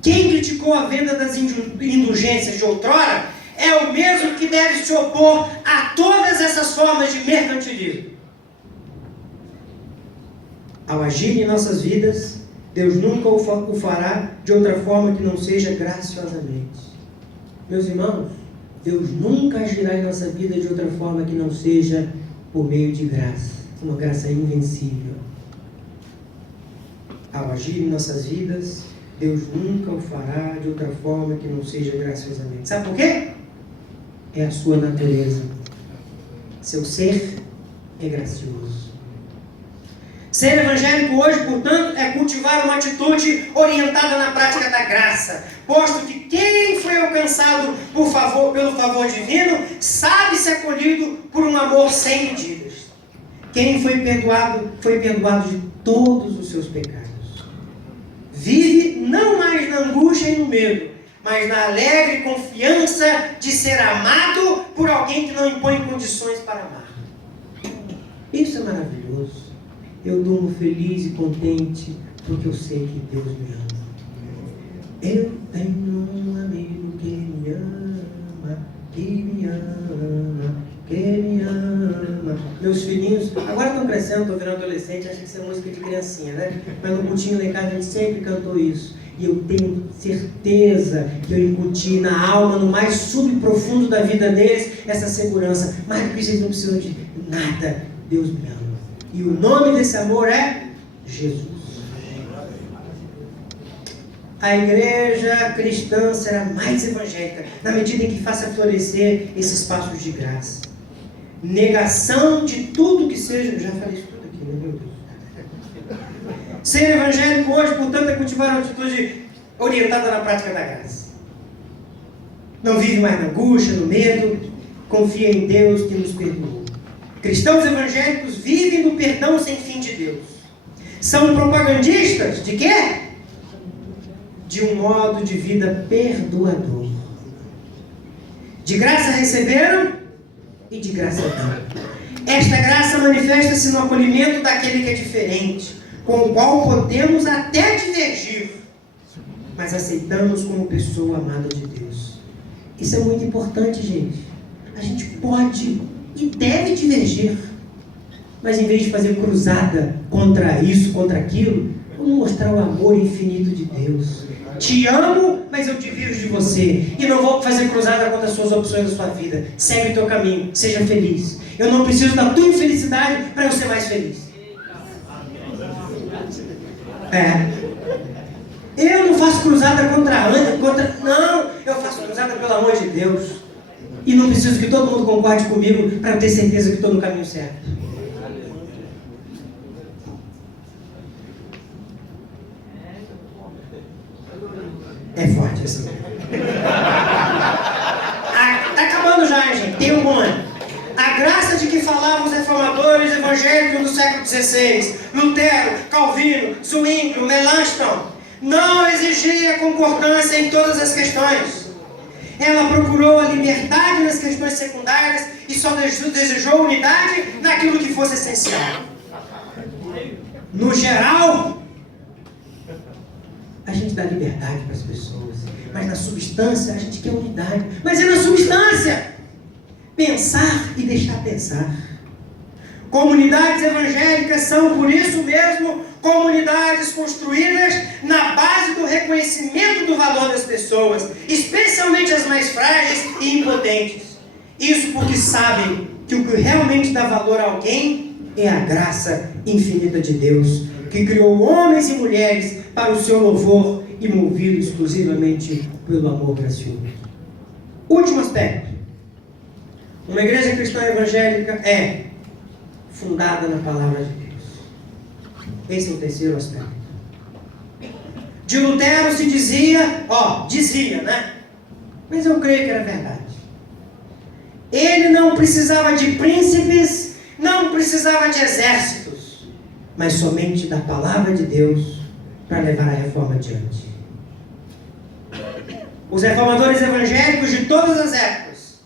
Quem criticou a venda das indulgências de outrora é o mesmo que deve se opor a todas essas formas de mercantilismo. Ao agir em nossas vidas, Deus nunca o fará de outra forma que não seja graciosamente. Meus irmãos, Deus nunca agirá em nossa vida de outra forma que não seja por meio de graça, uma graça invencível. Ao agir em nossas vidas, Deus nunca o fará de outra forma que não seja graciosamente. Sabe por quê? É a sua natureza. Seu ser é gracioso. Ser evangélico hoje, portanto, é cultivar uma atitude orientada na prática da graça, posto que quem foi alcançado pelo favor divino sabe-se acolhido por um amor sem medidas. Quem foi perdoado de todos os seus pecados. Vive não mais na angústia e no medo, mas na alegre confiança de ser amado por alguém que não impõe condições para amar. Isso é maravilhoso. Eu durmo feliz e contente porque eu sei que Deus me ama. Eu tenho um amigo que me ama, que me ama, que me ama. Meus filhinhos, agora estão crescendo, estão virando adolescente, acham que isso é música de criancinha, né? Mas no cultinho lá em casa a gente sempre cantou isso. E eu tenho certeza que eu incuti na alma, no mais subprofundo da vida deles, essa segurança. Mais do que isso, eles não precisam de nada. Deus me ama. E o nome desse amor é Jesus. A igreja cristã será mais evangélica na medida em que faça florescer esses passos de graça. Negação de tudo que seja... Já falei isso tudo aqui, né, meu Deus? Ser evangélico hoje, portanto, é cultivar uma atitude orientada na prática da graça. Não vive mais na angústia, no medo, confia em Deus que nos perdoou. Cristãos evangélicos vivem no perdão sem fim de Deus. São propagandistas de quê? De um modo de vida perdoador. De graça receberam e de graça dão. Esta graça manifesta-se no acolhimento daquele que é diferente, com o qual podemos até divergir, mas aceitamos como pessoa amada de Deus. Isso é muito importante, gente. A gente pode e deve divergir, mas em vez de fazer cruzada contra isso, contra aquilo, vamos mostrar o amor infinito de Deus. Te amo, mas eu divirjo de você, e não vou fazer cruzada contra as suas opções da sua vida. Segue o teu caminho, seja feliz. Eu não preciso da tua infelicidade para eu ser mais feliz. Eu não faço cruzada contra a Ana, não, eu faço cruzada pelo amor de Deus. E não preciso que todo mundo concorde comigo para eu ter certeza que estou no caminho certo. É forte assim. Está acabando já, gente. Tem um ano. A graça de que falavam os reformadores evangélicos do século XVI, Lutero, Calvino, Zwingli, Melanchthon, não exigia concordância em todas as questões. Ela procurou a liberdade nas questões secundárias e só desejou unidade naquilo que fosse essencial. No geral, a gente dá liberdade para as pessoas, mas na substância a gente quer unidade. Mas é na substância. Pensar e deixar pensar. Comunidades evangélicas são, por isso mesmo, comunidades construídas na base do reconhecimento do valor das pessoas, especialmente as mais frágeis e impotentes. Isso porque sabem que o que realmente dá valor a alguém é a graça infinita de Deus, que criou homens e mulheres para o seu louvor e movido exclusivamente pelo amor gracioso. Último aspecto. Uma igreja cristã evangélica é fundada na palavra de Deus. Esse é o terceiro aspecto. De Lutero se dizia, dizia, né? Mas eu creio que era verdade. Ele não precisava de príncipes, não precisava de exércitos, mas somente da palavra de Deus para levar a reforma adiante. Os reformadores evangélicos de todas as épocas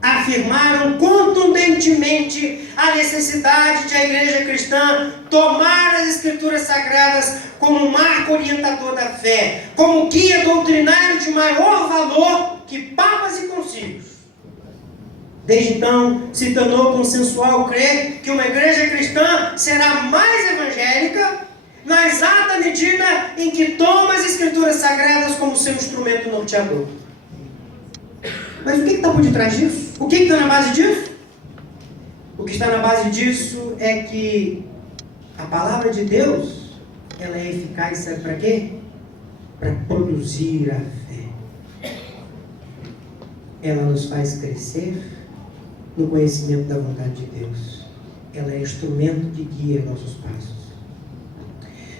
afirmaram contundentemente a necessidade de a igreja cristã tomar as Escrituras Sagradas como marco orientador da fé, como guia doutrinário de maior valor que papas e concílios. Desde então, se tornou consensual crer que uma igreja cristã será mais evangélica na exata medida em que toma as Escrituras Sagradas como seu instrumento norteador. Mas o que está por detrás disso? O que está na base disso? O que está na base disso é que a palavra de Deus, ela é eficaz, sabe para quê? Para produzir a fé. Ela nos faz crescer no conhecimento da vontade de Deus. Ela é instrumento que guia nossos passos.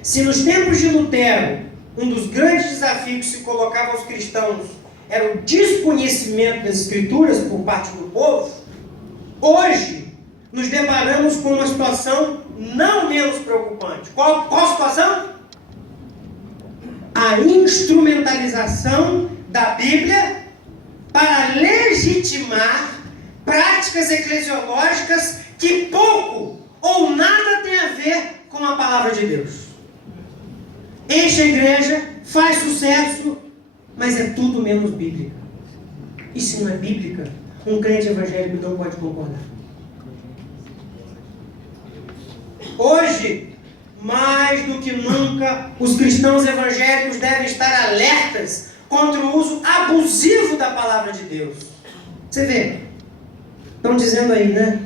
Se nos tempos de Lutero, um dos grandes desafios que se colocava aos cristãos era o desconhecimento das Escrituras por parte do povo, hoje nos deparamos com uma situação não menos preocupante. Qual situação? A instrumentalização da Bíblia para legitimar práticas eclesiológicas que pouco ou nada tem a ver com a palavra de Deus. Enche a igreja, faz sucesso, mas é tudo menos bíblica. E se não é bíblica, um crente evangélico não pode concordar. Hoje, mais do que nunca, os cristãos evangélicos devem estar alertas contra o uso abusivo da palavra de Deus. Você vê, estão dizendo aí, né?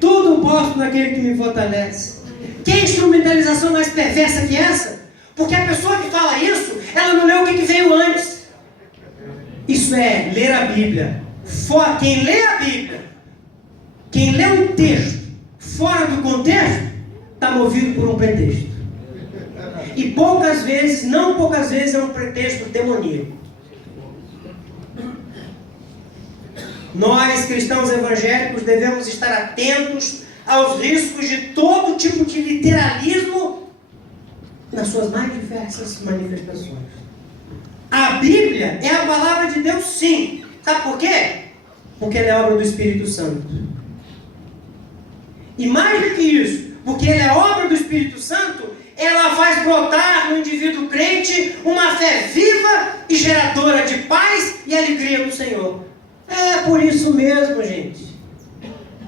Tudo posso naquele que me fortalece. Que instrumentalização mais perversa que essa? Porque a pessoa que fala isso, ela não leu o que veio antes. Isso é ler a Bíblia. Quem lê a Bíblia, quem lê um texto fora do contexto, está movido por um pretexto. E poucas vezes, não poucas vezes, é um pretexto demoníaco. Nós, cristãos evangélicos, devemos estar atentos aos riscos de todo tipo de literalismo nas suas mais diversas manifestações. A Bíblia é a palavra de Deus, sim. Sabe por quê? Porque ela é obra do Espírito Santo. E mais do que isso, porque ela é obra do Espírito Santo, ela faz brotar no indivíduo crente uma fé viva e geradora de paz e alegria no Senhor. É por isso mesmo, gente,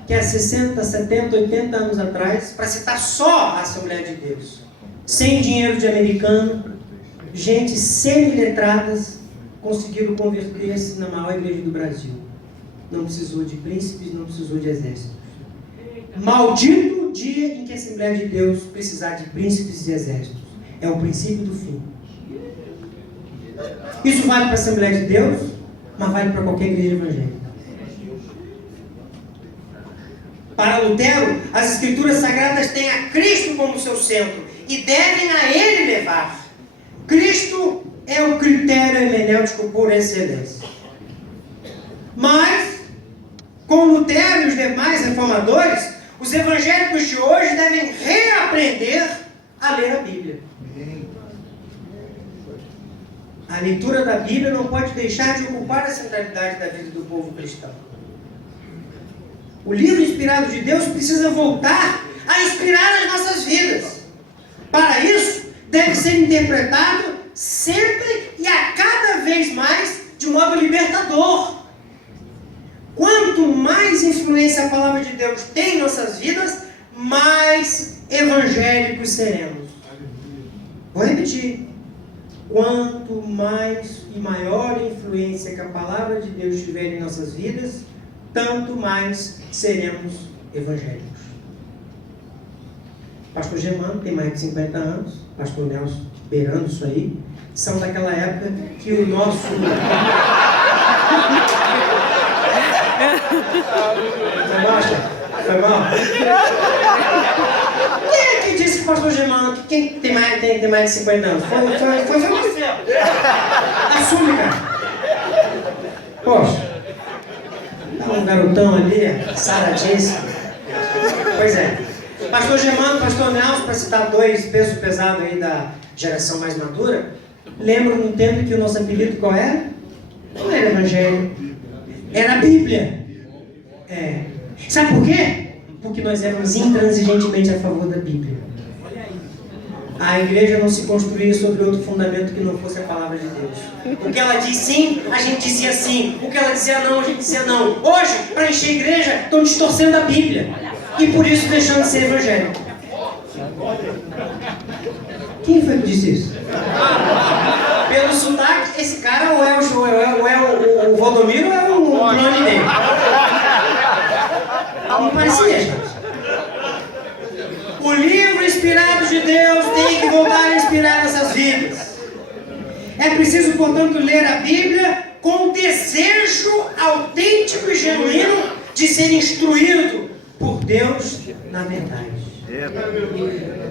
que há 60, 70, 80 anos atrás, para citar só a Assembleia de Deus, sem dinheiro de americano, gente semi-letradas conseguiram converter-se na maior igreja do Brasil. Não precisou de príncipes, não precisou de exércitos. Maldito o dia em que a Assembleia de Deus precisar de príncipes e exércitos. É o princípio do fim. Isso vale para a Assembleia de Deus, mas vale para qualquer igreja evangélica. Para Lutero, as Escrituras Sagradas têm a Cristo como seu centro e devem a Ele levar. Cristo é o critério hermenêutico por excelência. Mas, com Lutero e os demais reformadores, os evangélicos de hoje devem reaprender a ler a Bíblia. A leitura da Bíblia não pode deixar de ocupar a centralidade da vida do povo cristão. O livro inspirado de Deus precisa voltar a inspirar as nossas vidas. Para isso, deve ser interpretado sempre e a cada vez mais de modo libertador. Quanto mais influência a palavra de Deus tem em nossas vidas, mais evangélicos seremos. Vou repetir. Quanto mais e maior influência que a palavra de Deus tiver em nossas vidas, tanto mais seremos evangélicos. Pastor Germano tem mais de 50 anos, Pastor Nelson beirando isso aí, são daquela época que o nosso... Foi mal? Quem é que disse que o pastor Germano, que quem tem mais de 50 anos? Foi você. Assume, cara. Poxa. Tá um garotão ali, saradíssimo. Pois é. Pastor Germano, pastor Nelson, para citar dois pesos pesados aí da geração mais madura, lembram no tempo que o nosso apelido qual era? Não era Evangelho. Era a Bíblia. É. Sabe por quê? Porque nós éramos intransigentemente a favor da Bíblia. A igreja não se construía sobre outro fundamento que não fosse a palavra de Deus. O que ela diz sim, a gente dizia sim. O que ela dizia não, a gente dizia não. Hoje, para encher a igreja, estão distorcendo a Bíblia. E por isso deixando de ser evangélico. Quem foi que disse isso? Pelo sotaque, esse cara ou é o Valdomiro ou é o clone dele? Não parecia, gente. O livro inspirado de Deus tem que voltar a inspirar nossas vidas. É preciso, portanto, ler a Bíblia com o desejo autêntico e genuíno de ser instruído por Deus na verdade.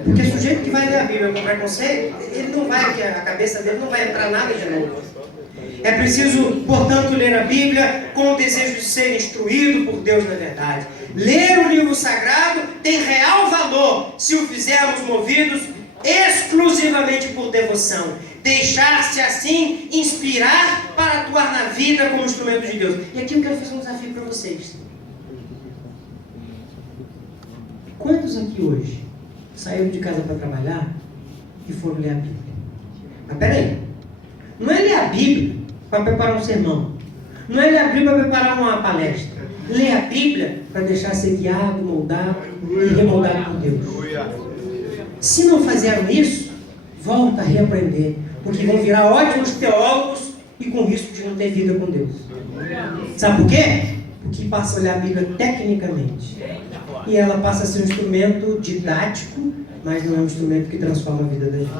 Porque o sujeito que vai ler a Bíblia com preconceito, ele não vai, a cabeça dele não vai entrar nada de novo. É preciso, portanto, ler a Bíblia com o desejo de ser instruído por Deus na verdade. Ler o livro sagrado tem real valor se o fizermos movidos exclusivamente por devoção. Deixar-se assim inspirar para atuar na vida como instrumento de Deus. E aqui eu quero fazer um desafio para vocês. Quantos aqui hoje saíram de casa para trabalhar e foram ler a Bíblia? Mas peraí, não é ler a Bíblia para preparar um sermão, não é ler a Bíblia para preparar uma palestra. Ler a Bíblia para deixar ser guiado, moldado e remoldado por Deus. Se não fizeram isso, volta a reaprender, porque vão virar ótimos teólogos e com risco de não ter vida com Deus. Sabe por quê? Porque passa a olhar a Bíblia tecnicamente. E ela passa a ser um instrumento didático, mas não é um instrumento que transforma a vida da gente.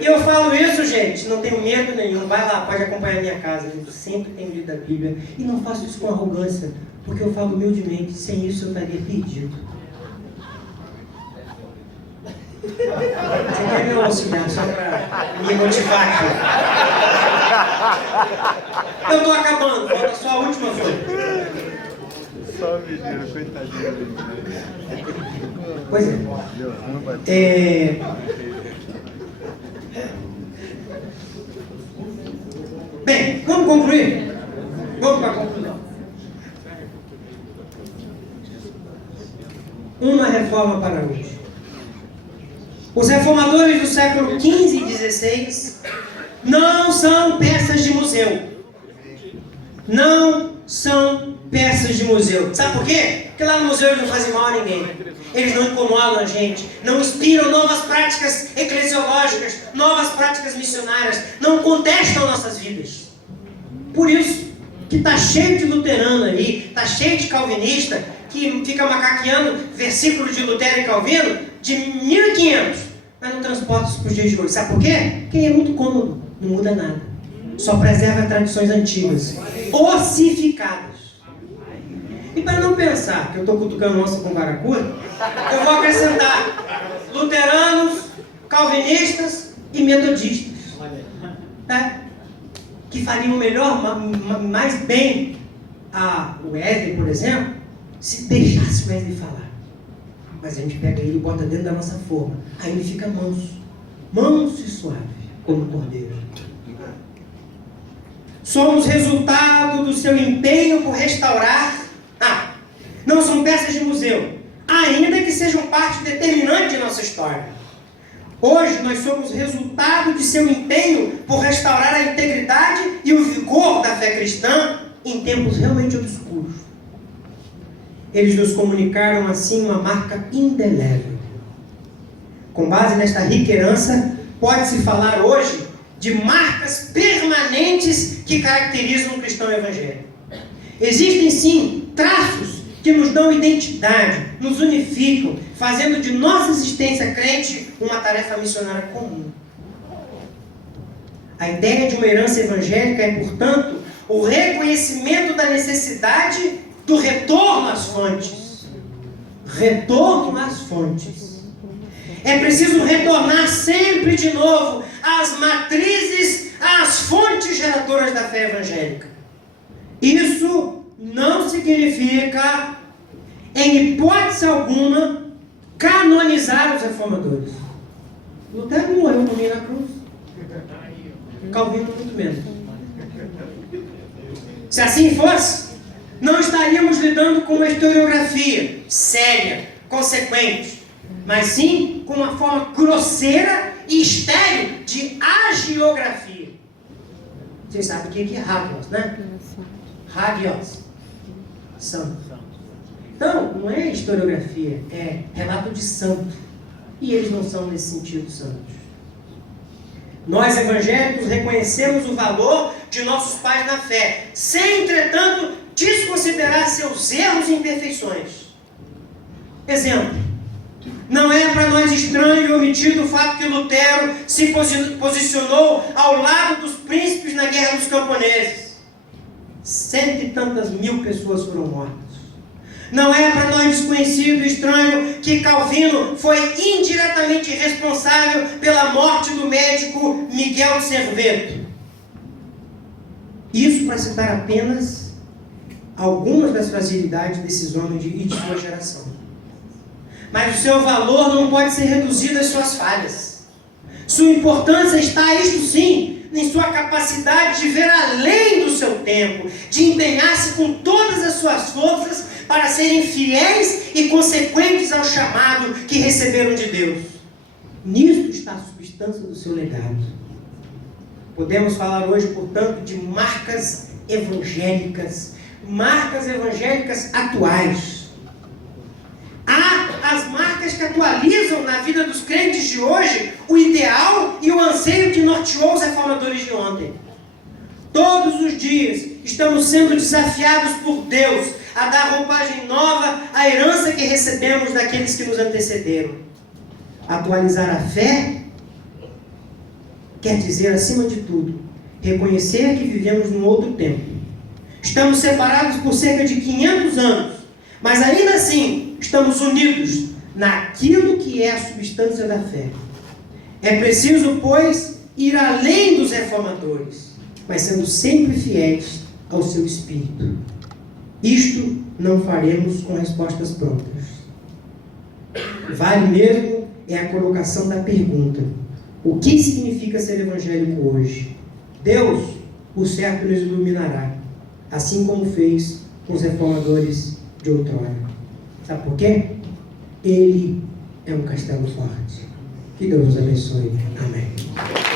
E eu falo isso, gente, não tenho medo nenhum. Vai lá, pode acompanhar a minha casa. Eu sempre tenho lido a Bíblia. E não faço isso com arrogância, porque eu falo humildemente. Sem isso eu estaria perdido. Você quer meu auxiliar só para me motivar aqui? Eu estou acabando, falta só a última folha. Só o menino, coitadinho dele. Pois é. Bem, vamos concluir? Vamos para a conclusão. Uma reforma para hoje. Os reformadores do século XV e XVI não são peças de museu. Não são peças de museu. Sabe por quê? Porque lá no museu eles não fazem mal a ninguém. Eles não incomodam a gente. Não inspiram novas práticas eclesiológicas, novas práticas missionárias. Não contestam nossas vidas. Por isso que está cheio de luterano aí, está cheio de calvinista, que fica macaqueando versículo de Lutero e Calvino de 1500, mas não transporta isso para os dias de hoje. Sabe por quê? Porque é muito cômodo, não muda nada. Só preserva tradições antigas, ossificadas. E para não pensar que eu estou cutucando onça com vara curta, eu vou acrescentar luteranos, calvinistas e metodistas, tá? Que fariam melhor, mais bem a Wesley, por exemplo, se deixasse o Wesley falar. Mas a gente pega ele e bota dentro da nossa forma. Aí ele fica manso e suave, como um cordeiro. Somos resultado do seu empenho por restaurar. Não são peças de museu, ainda que sejam parte determinante de nossa história. Hoje nós somos resultado de seu empenho por restaurar a integridade e o vigor da fé cristã em tempos realmente obscuros. Eles nos comunicaram assim uma marca indelével. Com base nesta rica herança, pode-se falar hoje de marcas permanentes que caracterizam o cristão evangélico. Existem sim traços que nos dão identidade, nos unificam, fazendo de nossa existência crente uma tarefa missionária comum. A ideia de uma herança evangélica é, portanto, o reconhecimento da necessidade do retorno às fontes, retorno às fontes. É preciso retornar sempre de novo às matrizes, às fontes geradoras da fé evangélica. Isso não significa, em hipótese alguma, canonizar os reformadores. Lutero morreu por mim na cruz. Calvino muito menos. Se assim fosse, não estaríamos lidando com uma historiografia séria, consequente, mas sim com uma forma grosseira e estéril de agiografia. Vocês sabem o que é hagios, né? Hagios. Santo. Então, não é historiografia, é relato de santo. E eles não são, nesse sentido, santos. Nós, evangélicos, reconhecemos o valor de nossos pais na fé, sem, entretanto, desconsiderar seus erros e imperfeições. Exemplo. Não é para nós estranho e omitido o fato que Lutero se posicionou ao lado dos príncipes na Guerra dos Camponeses. 100 e tantas mil pessoas foram mortas. Não é para nós desconhecido e estranho que Calvino foi indiretamente responsável pela morte do médico Miguel de Serveto. Isso para citar apenas algumas das fragilidades desses homens e de sua geração. Mas o seu valor não pode ser reduzido às suas falhas. Sua importância está, isto sim, em sua capacidade de ver além do seu tempo, de empenhar-se com todas as suas forças para serem fiéis e consequentes ao chamado que receberam de Deus. Nisto está a substância do seu legado. Podemos falar hoje, portanto, de marcas evangélicas atuais. Há as marcas que atualizam na vida dos crentes de hoje o ideal e o anseio que norteou os reformadores de ontem. Todos os dias estamos sendo desafiados por Deus a dar roupagem nova à herança que recebemos daqueles que nos antecederam. Atualizar a fé quer dizer, acima de tudo, reconhecer que vivemos num outro tempo. Estamos separados por cerca de 500 anos, mas ainda assim estamos unidos naquilo que é a substância da fé. É preciso, pois, ir além dos reformadores, mas sendo sempre fiéis ao seu espírito. Isto não faremos com respostas prontas. Vale mesmo é a colocação da pergunta: o que significa ser evangélico hoje? Deus, por certo, nos iluminará, assim como fez com os reformadores de outrora. Sabe por quê? Ele é um castelo forte. Que Deus nos abençoe. Amém.